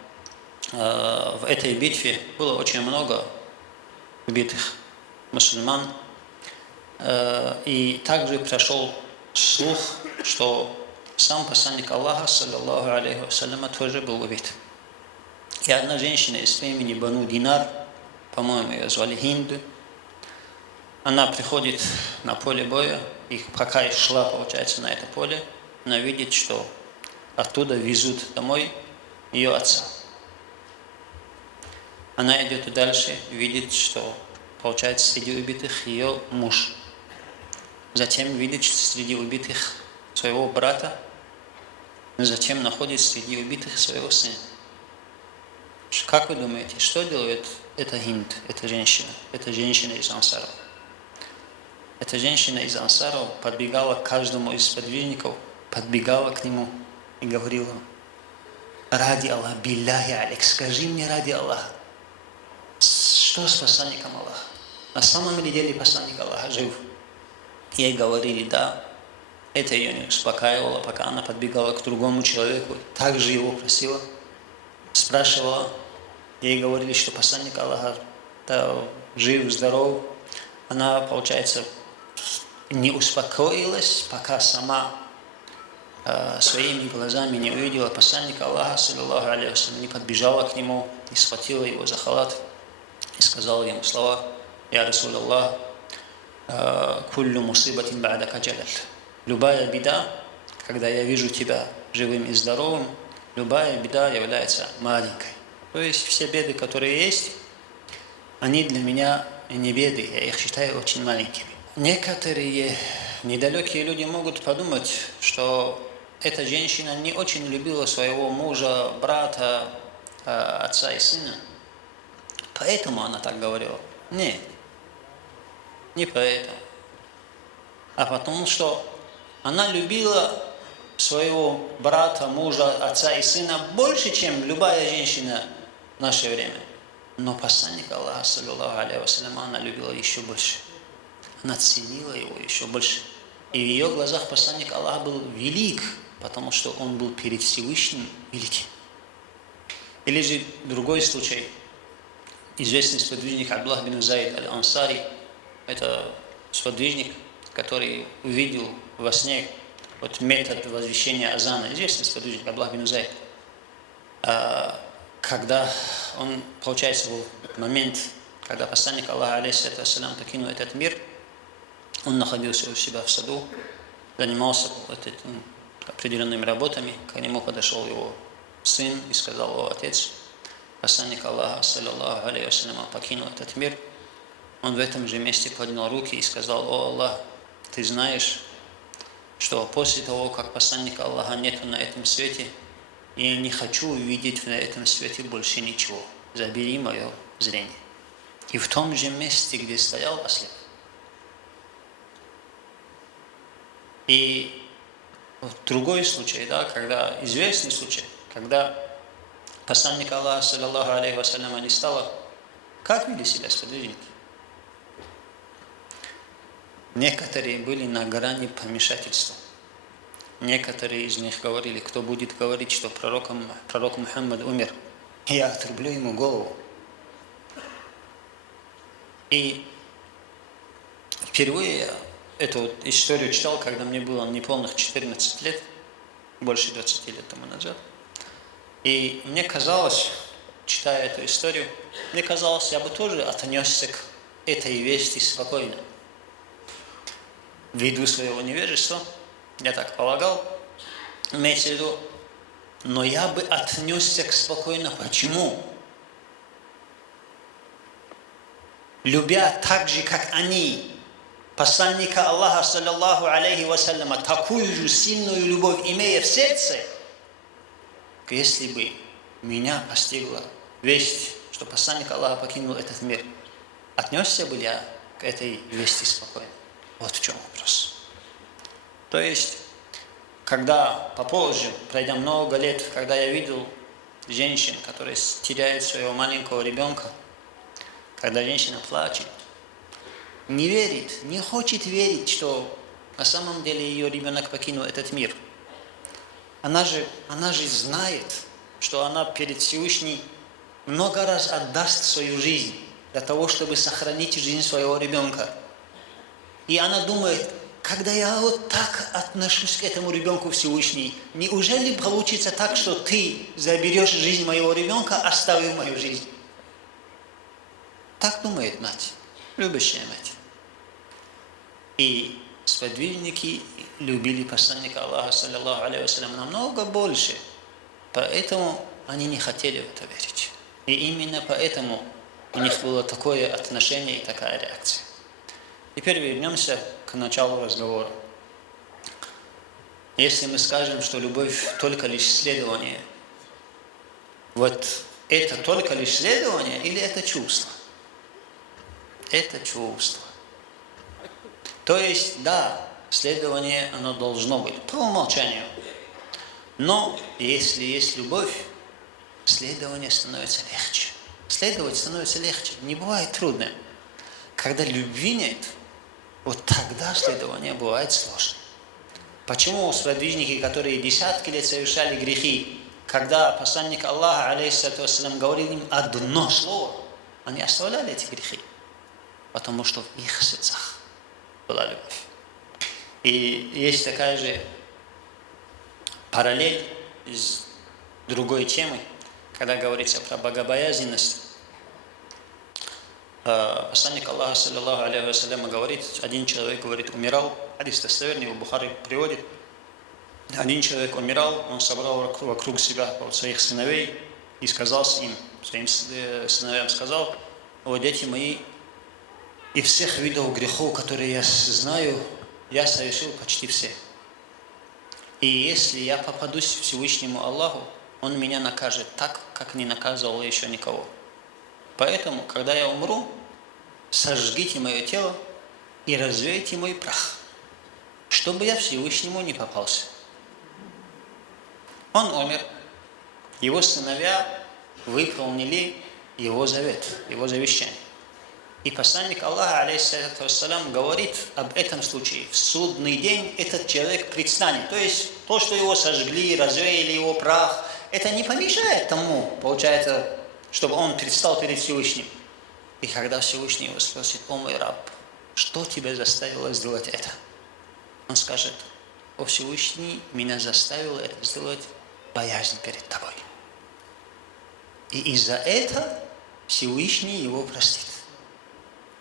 в этой битве было очень много убитых мусульман, и также прошел слух, что сам посланник Аллаха, саллаллаху алейхи вассаляма, тоже был убит. И одна женщина из племени Бану Динар, по-моему, ее звали Хинду, она приходит на поле боя, и пока шла, получается, на это поле, она видит, что оттуда везут домой ее отца. Она идет дальше, видит, что, получается, среди убитых ее муж. затем видит среди убитых своего брата, затем находит среди убитых своего сына. Как вы думаете, что делает эта Хинд, эта женщина из Ансаров? Эта женщина из Ансаров подбегала к каждому из сподвижников, подбегала к нему и говорила: ради Аллаха, билляхи алейк, скажи мне ради Аллаха, что с посланником Аллаха? На самом ли деле посланник Аллаха жив? Ей говорили да. Это ее не успокаивало, пока она подбегала к другому человеку, также его просила, спрашивала. Ей говорили, что посланник Аллаха жив, здоров. Она, получается, не успокоилась, пока сама своими глазами не увидела посланника Аллаха, саллаллаху алейхи вассалям, не подбежала к нему, не схватила его за халат и сказала ему слова: «Я Расул Аллах, куллю мусибатин ба'дака джалаль». Любая беда, когда я вижу тебя живым и здоровым, любая беда является маленькой. То есть все беды, которые есть, они для меня не беды, я их считаю очень маленькими. Некоторые недалекие люди могут подумать, что эта женщина не очень любила своего мужа, брата, отца и сына. Поэтому она так говорила. Нет, не поэтому. А потому что она любила своего брата, мужа, отца и сына больше, чем любая женщина в наше время. Но посланник Аллаха, саллаллаху алейхи вассалям, она любила еще больше. Она ценила его еще больше. И в ее глазах посланник Аллаха был велик, потому что он был перед Всевышним великим. Или же другой случай. Известный сподвижник Абдуллах бин Заид аль-Ансари, это сподвижник, который увидел во сне метод возвещения азана. Известный сподвижник Абдуллах бин Заид. Когда он, получается, в момент, когда посланник Аллаха, алейхиссалям, покинул этот мир, он находился у себя в саду, занимался определенными работами. К нему подошел его сын и сказал: «О, отец, посланник Аллаха, саллаллаху алейхи вассалям, покинул этот мир». Он в этом же месте поднял руки и сказал: «О Аллах, ты знаешь, что после того, как посланника Аллаха нету на этом свете, я не хочу увидеть на этом свете больше ничего. Забери мое зрение». И в том же месте, где стоял ослеп. И другой случай, когда известный случай, когда посланник Аллаха, саллаллаху алейхи вассалям, не стало, как вели себя сподвижники? Некоторые были на грани помешательства. Некоторые из них говорили: кто будет говорить, что пророк Мухаммад умер, я отрублю ему голову. И впервые я эту историю читал, когда мне было неполных 14 лет, больше 20 лет тому назад. И мне казалось, читая эту историю, я бы тоже отнесся к этой вести спокойно. Ввиду своего невежества, я так полагал, имеется в виду, но я бы отнесся к спокойно. Почему? Любя так же, как они, посланника Аллаха, саллаллаху алейхи вассаляма, такую же сильную любовь имея в сердце, если бы меня постигла весть, что посланник Аллаха покинул этот мир, отнесся бы я к этой вести спокойно? Вот в чем вопрос. То есть, когда попозже, пройдя много лет, когда я видел женщин, которые теряют своего маленького ребенка, когда женщина плачет, не верит, не хочет верить, что на самом деле ее ребенок покинул этот мир. Она же знает, что она перед Всевышним много раз отдаст свою жизнь для того, чтобы сохранить жизнь своего ребенка. И она думает: когда я вот так отношусь к этому ребенку Всевышний, неужели получится так, что ты заберешь жизнь моего ребенка, оставив мою жизнь? Так думает мать, любящая мать. И сподвижники любили посланника Аллаха, саллаллаху алейхи вассалям, намного больше. Поэтому они не хотели в это верить. И именно поэтому у них было такое отношение и такая реакция. Теперь вернемся к началу разговора. Если мы скажем, что любовь только лишь следование, вот это только лишь следование или это чувство? Это чувство. То есть, да, следование оно должно быть по умолчанию. Но если есть любовь, следование становится легче. Следовать становится легче. Не бывает трудно. Когда любви нет, вот тогда следование бывает сложным. Почему сподвижники, которые десятки лет совершали грехи, когда посланник Аллаха, алейхиссалату вассалям, говорил им одно слово, они оставляли эти грехи? Потому что в их сердцах была любовь. И есть такая же параллель с другой темой, когда говорится про богобоязненность. Посланник Аллаха, саллаллаху алейхи вассалям, говорит, один человек, говорит, умирал, хадис достоверный, его Бухари приводит, один человек умирал, он собрал вокруг себя своих сыновей и сказал им, своим сыновьям сказал: «О, дети мои, из всех видов грехов, которые я знаю, я совершил почти все. И если я попадусь Всевышнему Аллаху, Он меня накажет так, как не наказывал еще никого. Поэтому, когда я умру, сожгите мое тело и развейте мой прах, чтобы я Всевышнему не попался». Он умер, его сыновья выполнили его завет, его завещание. И посланник Аллаха, алейхиссалату вассалям, говорит об этом случае. В судный день этот человек предстанет. То есть то, что его сожгли, развеяли его прах, это не помешает тому, получается, чтобы он предстал перед Всевышним. И когда Всевышний его спросит: «О мой раб, что тебя заставило сделать это?» Он скажет: «О Всевышний, меня заставило это сделать боязнь перед тобой». И из-за этого Всевышний его простит.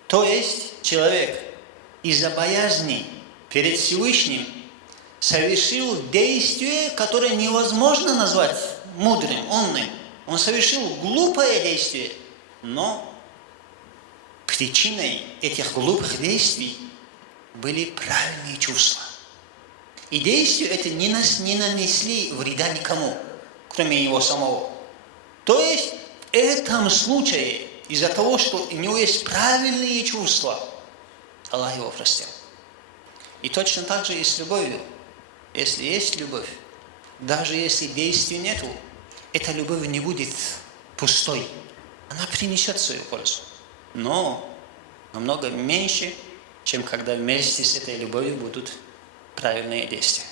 То есть человек из-за боязни перед Всевышним совершил действие, которое невозможно назвать мудрым, умным. Он совершил глупое действие, но причиной этих глупых действий были правильные чувства. И действия эти не нанесли вреда никому, кроме него самого. То есть в этом случае, из-за того, что у него есть правильные чувства, Аллах его простил. И точно так же и с любовью. Если есть любовь, даже если действий нету, эта любовь не будет пустой. Она принесет свою пользу. Но намного меньше, чем когда вместе с этой любовью будут правильные действия.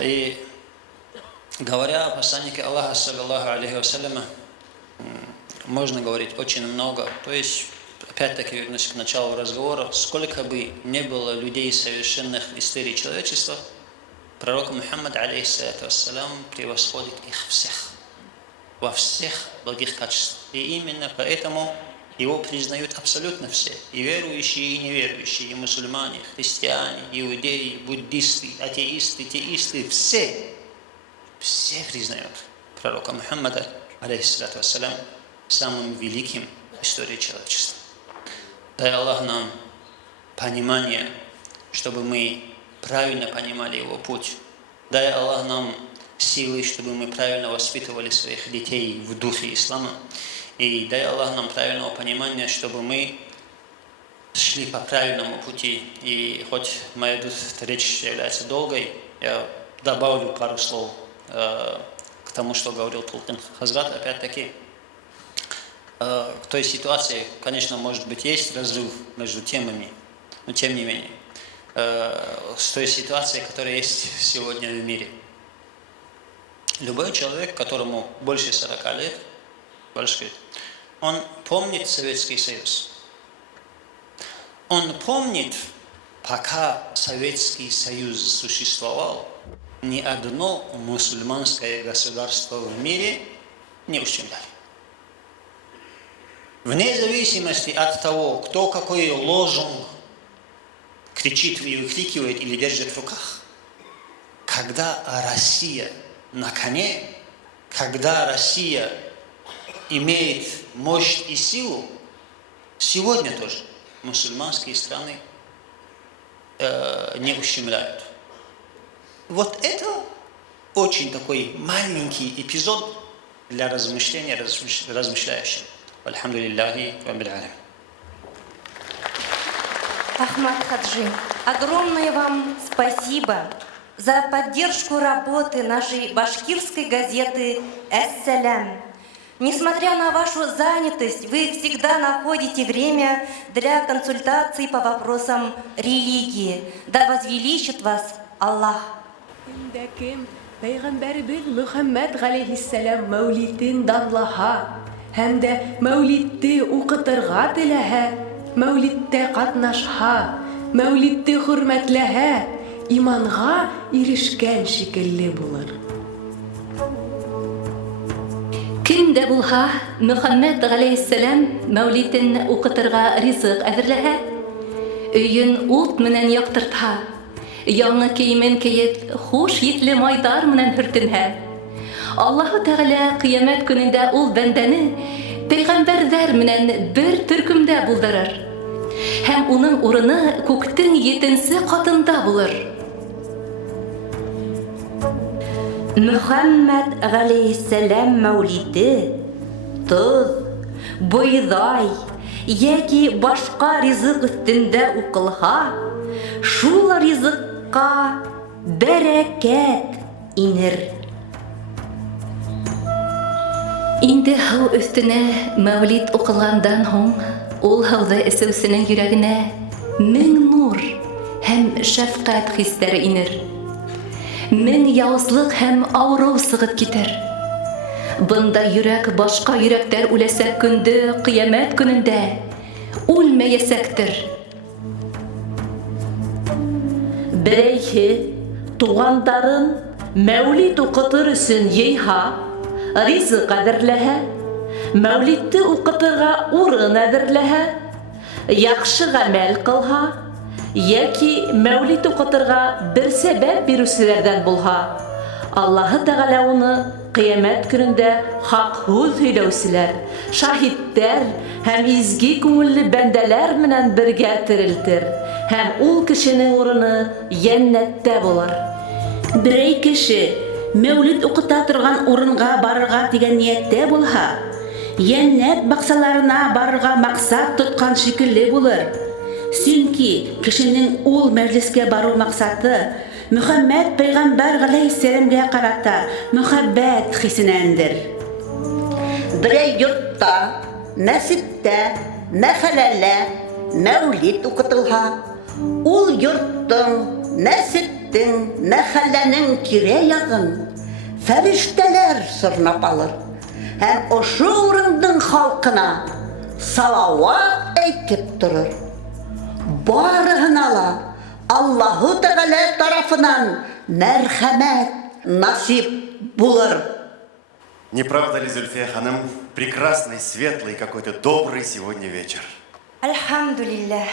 И говоря о посланнике Аллаха, саллаллаху алейхи вассаляма, можно говорить очень много. То есть, опять-таки, вернусь к началу разговора, сколько бы не было людей совершенных в истории человечества, пророк Мухаммад, алейхиссалату вассалям, превосходит их всех, во всех благих качествах. И именно поэтому его признают абсолютно все, и верующие, и неверующие, и мусульмане, христиане, иудеи, буддисты, атеисты, теисты, все признают пророка Мухаммада, алейхиссалату вассалям, самым великим в истории человечества. Дай Аллах нам понимание, чтобы мы правильно понимали его путь. Дай Аллах нам силы, чтобы мы правильно воспитывали своих детей в духе ислама. И дай Аллах нам правильного понимания, чтобы мы шли по правильному пути. И хоть моя речь является долгой, я добавлю пару слов к тому, что говорил Тулкин Хазрат. Опять-таки, к той ситуации, конечно, может быть, есть разрыв между темами, но тем не менее, с той ситуацией, которая есть сегодня в мире. Любой человек, которому больше 40 лет, он помнит Советский Союз. Он помнит, пока Советский Союз существовал, ни одно мусульманское государство в мире не ущемляли. Вне зависимости от того, кто какой лозунг кричит и выкрикивает или держит в руках, когда Россия на коне, когда Россия имеет мощь и силу, сегодня тоже мусульманские страны не ущемляют. Вот это очень такой маленький эпизод для размышления размышляющих. Альхамдулиллахи раббил алямин. Ахмад Хаджи, огромное вам спасибо за поддержку работы нашей башкирской газеты «Эс-Салям». Несмотря на вашу занятость, вы всегда находите время для консультаций по вопросам религии. Да возвеличит вас Аллах. Peygamberimiz Muhammed aleyhisselam mevlidin danlaha, hem de mevlidde okutırga dileha, mevlidde katnaşha, mevlidde hürmetleha, imanğa erişken şekilli bulur. Kim de bulha Muhammed aleyhisselam mevlidin okutırga rizık edirleha, öйін ут менен яктыртha, яңы киемен киеп, хуш йитле майдар менен хүртенһә. Аллаһу Тәгалә кыямәт көнендә ул бәндәне пәйгамбәрләр менән бер төркемдә булдырыр. Һәм уның урыны күктең 7нче катында булыр. Мөхәммәд галәйһиссәлам мәүлиде тоз, бойдай яки башка ризык өстендә укылһа, шул ризыкка бәрәкәт инер. Инде һыу өстенә мәүлид укылгандан һуң, ул һыуҙы эсеүсенең йөрәгенә 1000 нур һәм шәфҡәт хистәре инер. 1000 яуызлык һәм ауырыу сығып китер. Бында йөрәк башка йөрәктәр үләсәк көндө, кыямәт көнендә үлмәйәсәктер. Берәйһе тугандарын мәүлид укытыр өсөн йыйһа, ризык әҙерләһә, мәүлидте укытырға урын әҙерләһә, яҡшы ғәмәл ҡылһа, йәки мәүлид укытырға бер сәбәп бирүселәрҙән булһа, Аллаһы Тәғәлә уны ҡиәмәт көнөндә хаҡ һүҙ һөйләүселәр, шаһиттәр һәм изге күңелле бәндәләр менән бергә терелтер, һәм ул кешенең урыны йәннәттә булыр. Берәй кеше мәүлид укыта торган урынға барырға тигән ниәттә булһа, йәннәт баҡсаларына барырға маҡсат тотҡан шикелле булыр. Сөнки кешенең ул мәжлескә барыу маҡсаты Мөхәммәд пәйғәмбәр ғәләйһиссәләмгә ҡарата мөхәббәт хисенәндер. Берәй йортта, мәсеттә, мәхәлләлә мәүлид укытылһа, ул йорттың, мәсеттең, мәхәлләнең тирә-яғын фәрештәләр сорнап алыр. Һәм ошо урындың халҡына салауат әйтеп торор. Барыһына ла Аллаһу Тәғәлә тарафынан мәрхәмәт насип булыр. Не правда ли, Зульфия ханым, прекрасный, светлый, какой-то добрый сегодня вечер? Альхамдулиллах.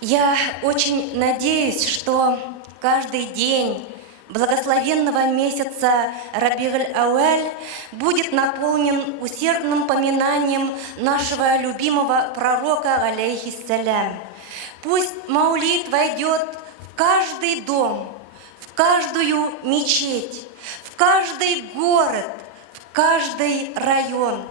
Я очень надеюсь, что каждый день благословенного месяца Раби'уль-Ауаль будет наполнен усердным поминанием нашего любимого пророка, алейхиссалям. Пусть маулид войдет в каждый дом, в каждую мечеть, в каждый город, в каждый район.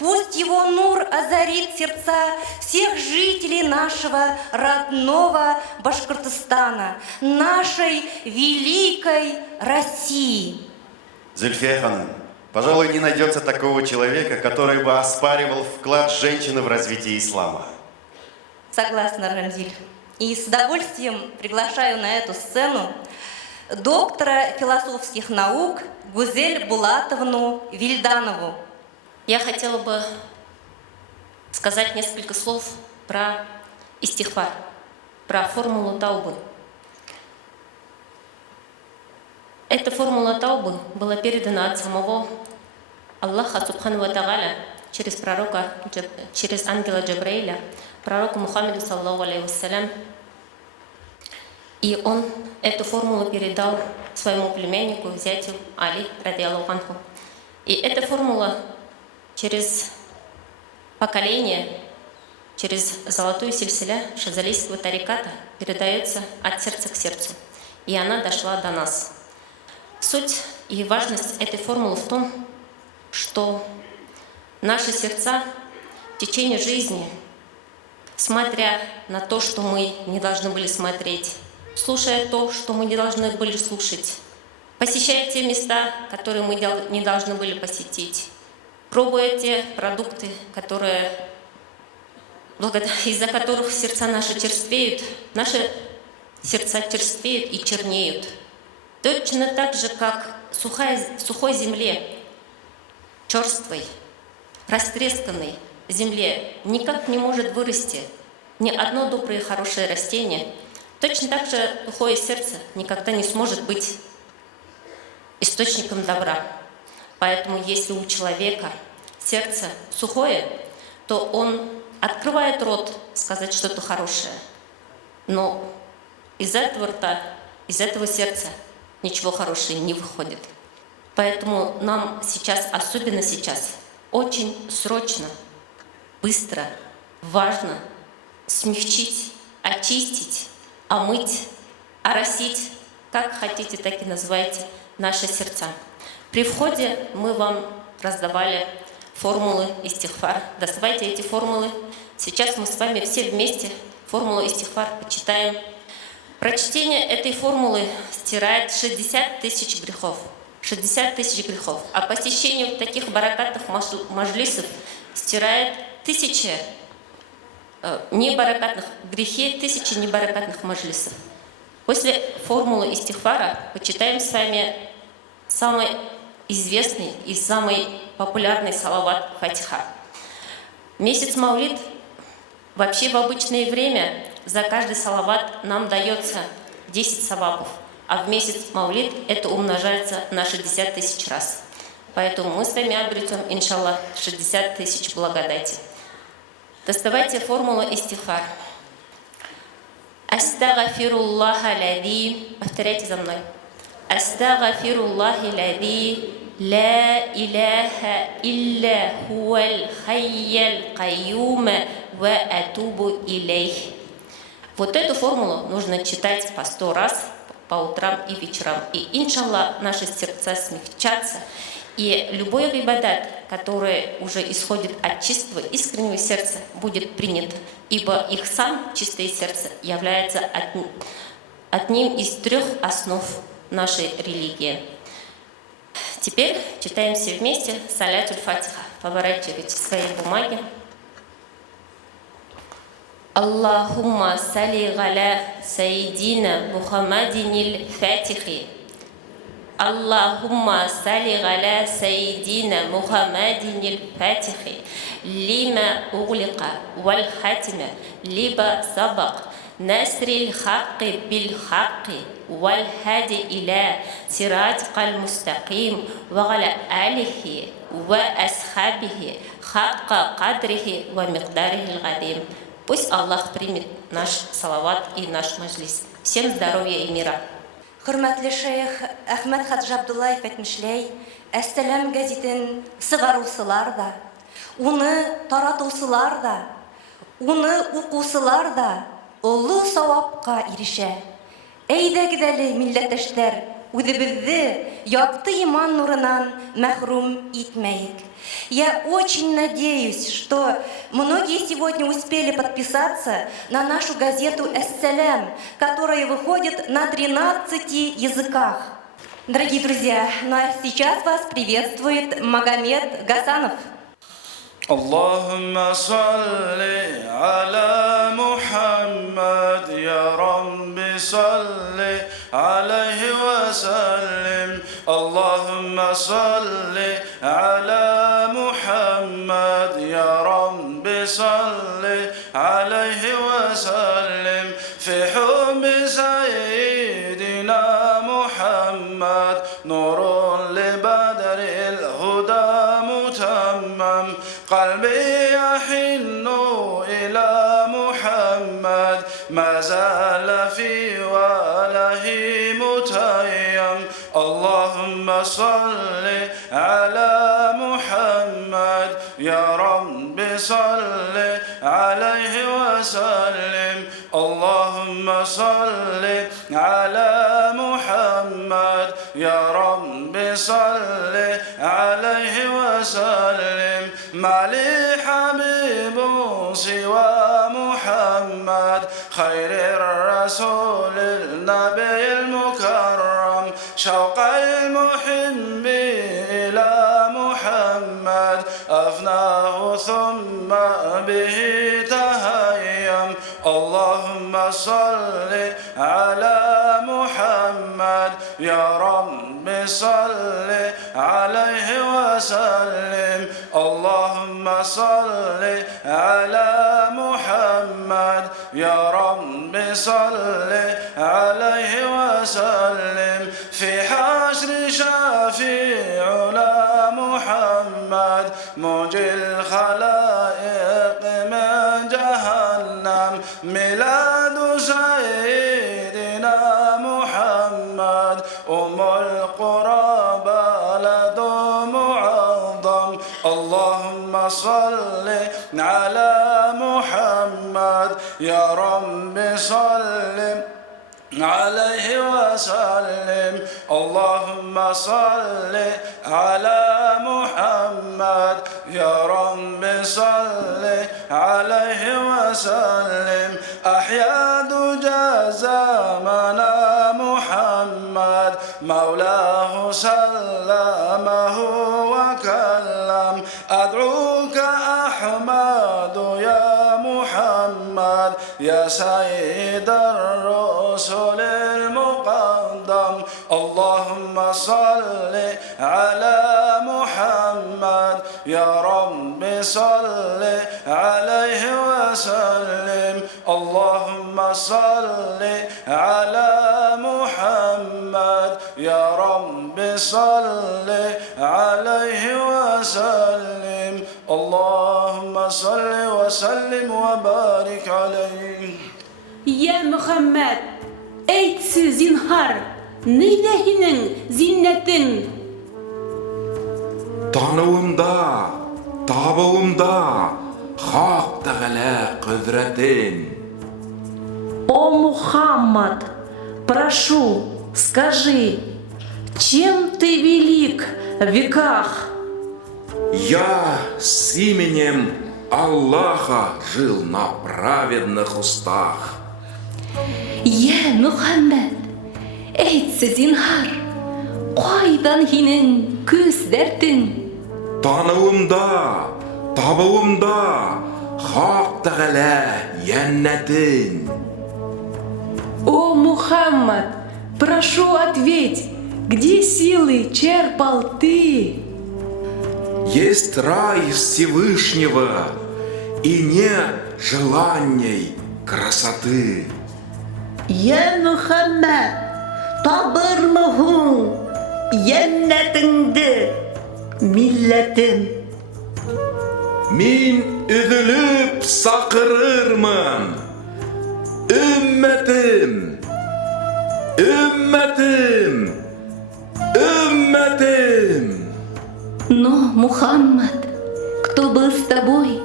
Пусть его нур озарит сердца всех жителей нашего родного Башкортостана, нашей великой России. Зульфия ханым, пожалуй, не найдется такого человека, который бы оспаривал вклад женщины в развитие ислама. Согласна, Рамзиль. И с удовольствием приглашаю на эту сцену доктора философских наук Гузель Булатовну Вильданову. Я хотела бы сказать несколько слов про истихфар, про формулу таубы. Эта формула таубы была передана от самого Аллаха Субхану ва Тааля через пророка, через ангела Джабраиля, пророку Мухаммаду саллаллаху алейхи вассалям. И он эту формулу передал своему племяннику, зятю Али, радиаллаху анху. И эта формула через поколение, через золотую сильсиля шазалийского тариката передается от сердца к сердцу, и она дошла до нас. Суть и важность этой формулы в том, что наши сердца в течение жизни, смотря на то, что мы не должны были смотреть, слушая то, что мы не должны были слушать, посещая те места, которые мы не должны были посетить, пробуя те продукты, из-за которых сердца наши черствеют, наши сердца черствеют и чернеют. Точно так же, как в сухой земле, черствой, растресканной земле никак не может вырасти ни одно доброе и хорошее растение, точно так же сухое сердце никогда не сможет быть источником добра. Поэтому если у человека сердце сухое, то он открывает рот сказать что-то хорошее, но из этого рта, из этого сердца ничего хорошего не выходит. Поэтому нам сейчас, особенно сейчас, очень срочно, быстро, важно смягчить, очистить, омыть, оросить, как хотите, так и называйте, наши сердца. При входе мы вам раздавали формулы истихфар. Доставайте эти формулы. Сейчас мы с вами все вместе формулу истихфар почитаем. Прочтение этой формулы стирает 60 тысяч грехов. 60 тысяч грехов. А посещение таких баракатных маджлисов стирает тысячи небаракатных грехи, тысячи небаракатных маджлисов. После формулы истихфара почитаем с вами самый известный и самый популярный салават Фатиха. Месяц Маулид, вообще в обычное время за каждый салават нам дается 10 савабов, а в месяц Маулид это умножается на 60 тысяч раз. Поэтому мы с вами обретем, иншаллах, 60 тысяч благодати. Доставайте формулу истихфар. Астагфируллаха лади. Повторяйте за мной. Астагфируллахи лади. لا إله إلا هو الحي القيوم وأتوب إليه. Вот эту формулу нужно читать по 100 раз, по утрам и вечерам. И, иншаллах, наши сердца смягчатся. И любой ибадат, который уже исходит от чистого, искреннего сердца, будет принят. Ибо их сам чистое сердце является одним из 3 основ нашей религии. Теперь читаем все вместе салятуль фатиха. Поворачивайте свои бумаги. Аллахумма салли галя сайдина Мухаммадинил фатихи. Аллахумма салли галя сайдина Мухаммадинил фатихи. Лима углика валь хатима либа сабак. Насрил хакки бил хакки. والهادي إلى صراطك المستقيم وعلى آله وأصحابه حق قدره ومقداره العظيم. Пусть Аллах примет наш салават и наш маджлис. Всем здоровья и мира. Хөрмәтле шейх Әхмәт Хаджи Абдуллаев әйтмешләй, Әссәләм гәзитен сыгаруысылар да, уны таратусылар да, уны укусылар да олы савапка ирешә. Әйдәгез әле, милләттәшләр, үзебезне якты иман нурынан мәхрум итмәйек. Я очень надеюсь, что многие сегодня успели подписаться на нашу газету «Эссалям», которая выходит на 13 языках. Дорогие друзья, ну а сейчас вас приветствует Магомед Гасанов. اللهم صل على محمد يا رب صل عليه وسلم اللهم صل على محمد يا رب صل عليه وسلم في حب سيدنا محمد نور لبدر الهدى متمم قلبي يحن إلى محمد ما زال في وله متيم اللهم صل على محمد يا رب صل عليه صل على محمد يا رب صل عليه وسلم ما لي حبيب سوى محمد خير الرسول النبي المكرم شوق المحب إلى محمد أفناه ثم به تهيم اللهم صل على محمد يا رب صل عليه وسلم اللهم صل على محمد يا رب صل عليه وسلم في حشر شفيعنا محمد منجي الخلائق من جهنم ميلاد سيدنا محمد القرى بلد معظم اللهم صل على محمد يا رب صل عليه وسلم اللهم صل على محمد يا رب صل عليه وسلم أحيا دجى زمنا محمد مولاه سلمه وكلم أدعوك أحمد يا محمد يا سيد الرسل المقدم اللهم صل على محمد يا رب صل عليه وسلم اللهم صل على محمد يا رب صل عليه وسلم اللهم صل وسلم وبارك عليه يا محمد أيتسي زنهار نيلهنن زينتن Tanrımda, tabağımda, Hak Teala kudretin. О Мухаммад, прошу, скажи, чем ты велик в веках? Я с именем Аллаха жил на праведных устах. يا محمد әйтсе зинһар қайдан һинең күздәртең Tanrımda, tabağımda, Hak Teala яннәтин. О Мухаммад, прошу ответь, где силы черпал ты? Есть рай Всевышнего, и нет желаний красоты. يا محمد табырмыһың яннәтеңде милләтем Min üzülüp sakırırmın. Ümmetim, ümmetim, ümmetim. Но, Мухаммад, кто был с тобой,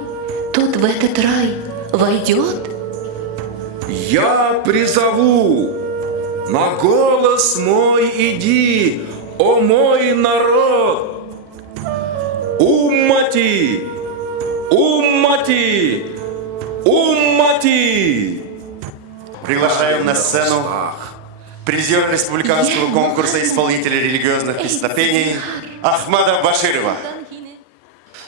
тот в этот рай войдет? Я призову, на голос мой иди, о мой народ. Уммати, уммати, уммати. Приглашаем на сцену призер республиканского конкурса исполнителей религиозных песнопений Ахмада Баширова.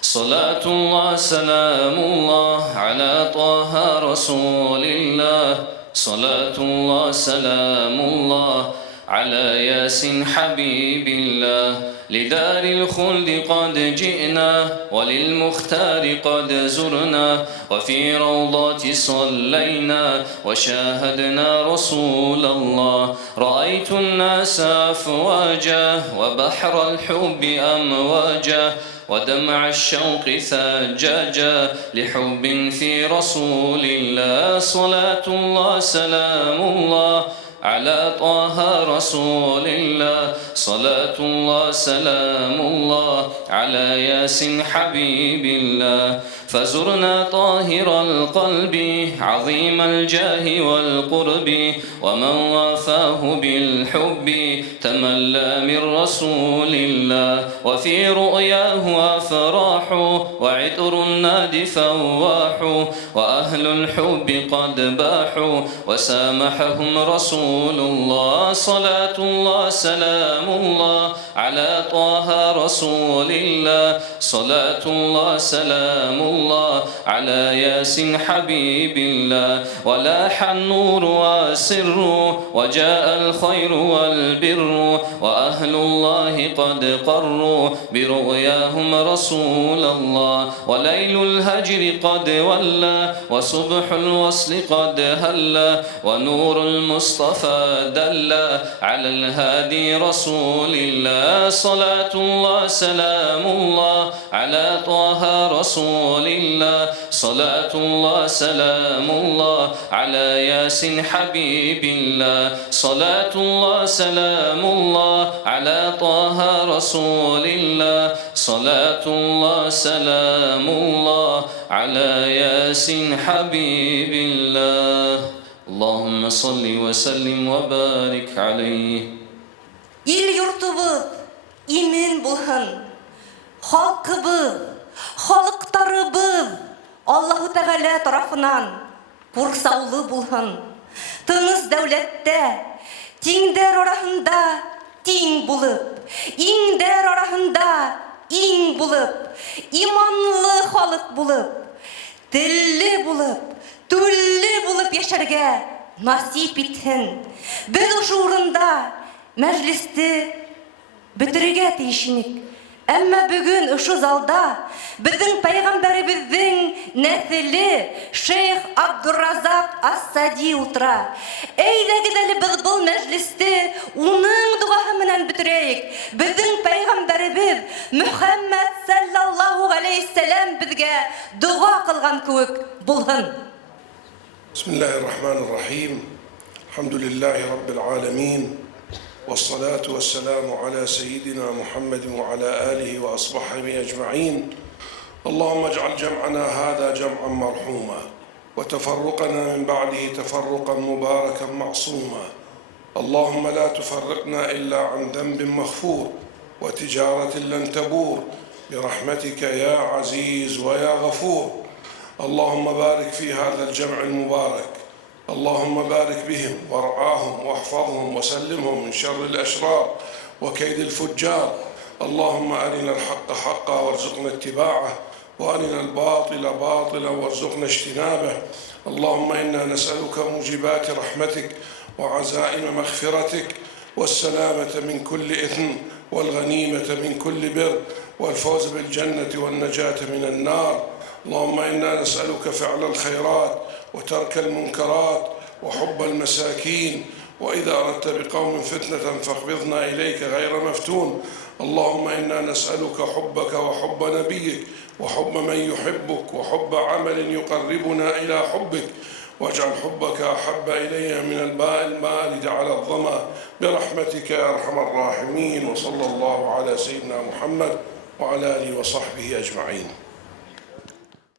صلاة الله سلام الله على طه رسول الله صلاة الله سلام الله على ياسين حبيب الله لدار الخلد قد جئنا وللمختار قد زرنا وفي روضات صلينا وشاهدنا رسول الله رأيت الناس أفواجا وبحر الحب أمواجا ودمع الشوق ثجاجا لحب في رسول الله صلاة الله سلام الله على طه رسول الله صلاة الله سلام الله على ياسين حبيب الله فزرنا طاهر القلب عظيم الجاه والقرب ومن وافاه بالحب تملى من رسول الله وفي رؤياه أفراح وعطر الناد فواح وأهل الحب قد باحوا وسامحهم رسول الله صلاة الله سلام الله على طه رسول الله صلاة الله سلام الله على ياسين حبيب الله ولاح النور والسر وجاء الخير والبر وأهل الله قد قروا برؤياهم رسول الله وليل الهجر قد ولى وصبح الوصل قد هلى ونور المصطفى دل على الهادي رسول الله صلاة الله سلام الله على طه رسول الله صلاة الله سلام الله على ياسين حبيب الله صلاة الله سلام الله على طه رسول الله صلاة الله سلام الله على ياسين حبيب الله اللهم صل وسلم وبارك عليه. İl yurtubuz imin bulhun, halkыбыз, halıktarыбыз Allahu Teala tarafından pursaulu bulhun. Tınız devlette, tingder orahında ting bulup, ingder orahında ing bulup, imanlı halk bulup, dilli bulup, tülli bulup yaşarga nasip etsin. Biz uşurunda mecliste bitirge teyişinik. Ama bugün şu zalda bizim peygamberimizin nesili Şeyh Abdurrazak As-Sadi otura. Eyle gidelim biz bu mecliste onun duasıyla bitireyik. Bizim peygamberimiz Muhammed sallallahu aleyhi ve sellem bizge dua kılgan kuvuk bulhun. Bismillahirrahmanirrahim. Elhamdülillahi Rabbil alemin. والصلاة والسلام على سيدنا محمد وعلى آله وأصحابه أجمعين. اللهم اجعل جمعنا هذا جمعا مرحوما وتفرقنا من بعده تفرقا مباركا معصوما. اللهم لا تفرقنا إلا عن ذنب مغفور وتجارة لن تبور برحمتك يا عزيز ويا غفور. اللهم بارك في هذا الجمع المبارك. اللهم بارك بهم وارعاهم واحفظهم وسلمهم من شر الأشرار وكيد الفجار. اللهم أرنا الحق حقا وارزقنا اتباعه وأرنا الباطل باطلا وارزقنا اجتنابه. اللهم إنا نسألك موجبات رحمتك وعزائم مغفرتك والسلامة من كل إثم والغنيمة من كل بر والفوز بالجنة والنجاة من النار. اللهم إنا نسألك فعل الخيرات وترك المنكرات وحب المساكين وإذا أردت بقوم فتنة فاقبضنا إليك غير مفتون. اللهم إنا نسألك حبك وحب نبيك وحب من يحبك وحب عمل يقربنا إلى حبك واجعل حبك أحب إلي من الماء البارد على الظمأ برحمتك يا أرحم الراحمين. وصلى الله على سيدنا محمد وعلى آله وصحبه أجمعين.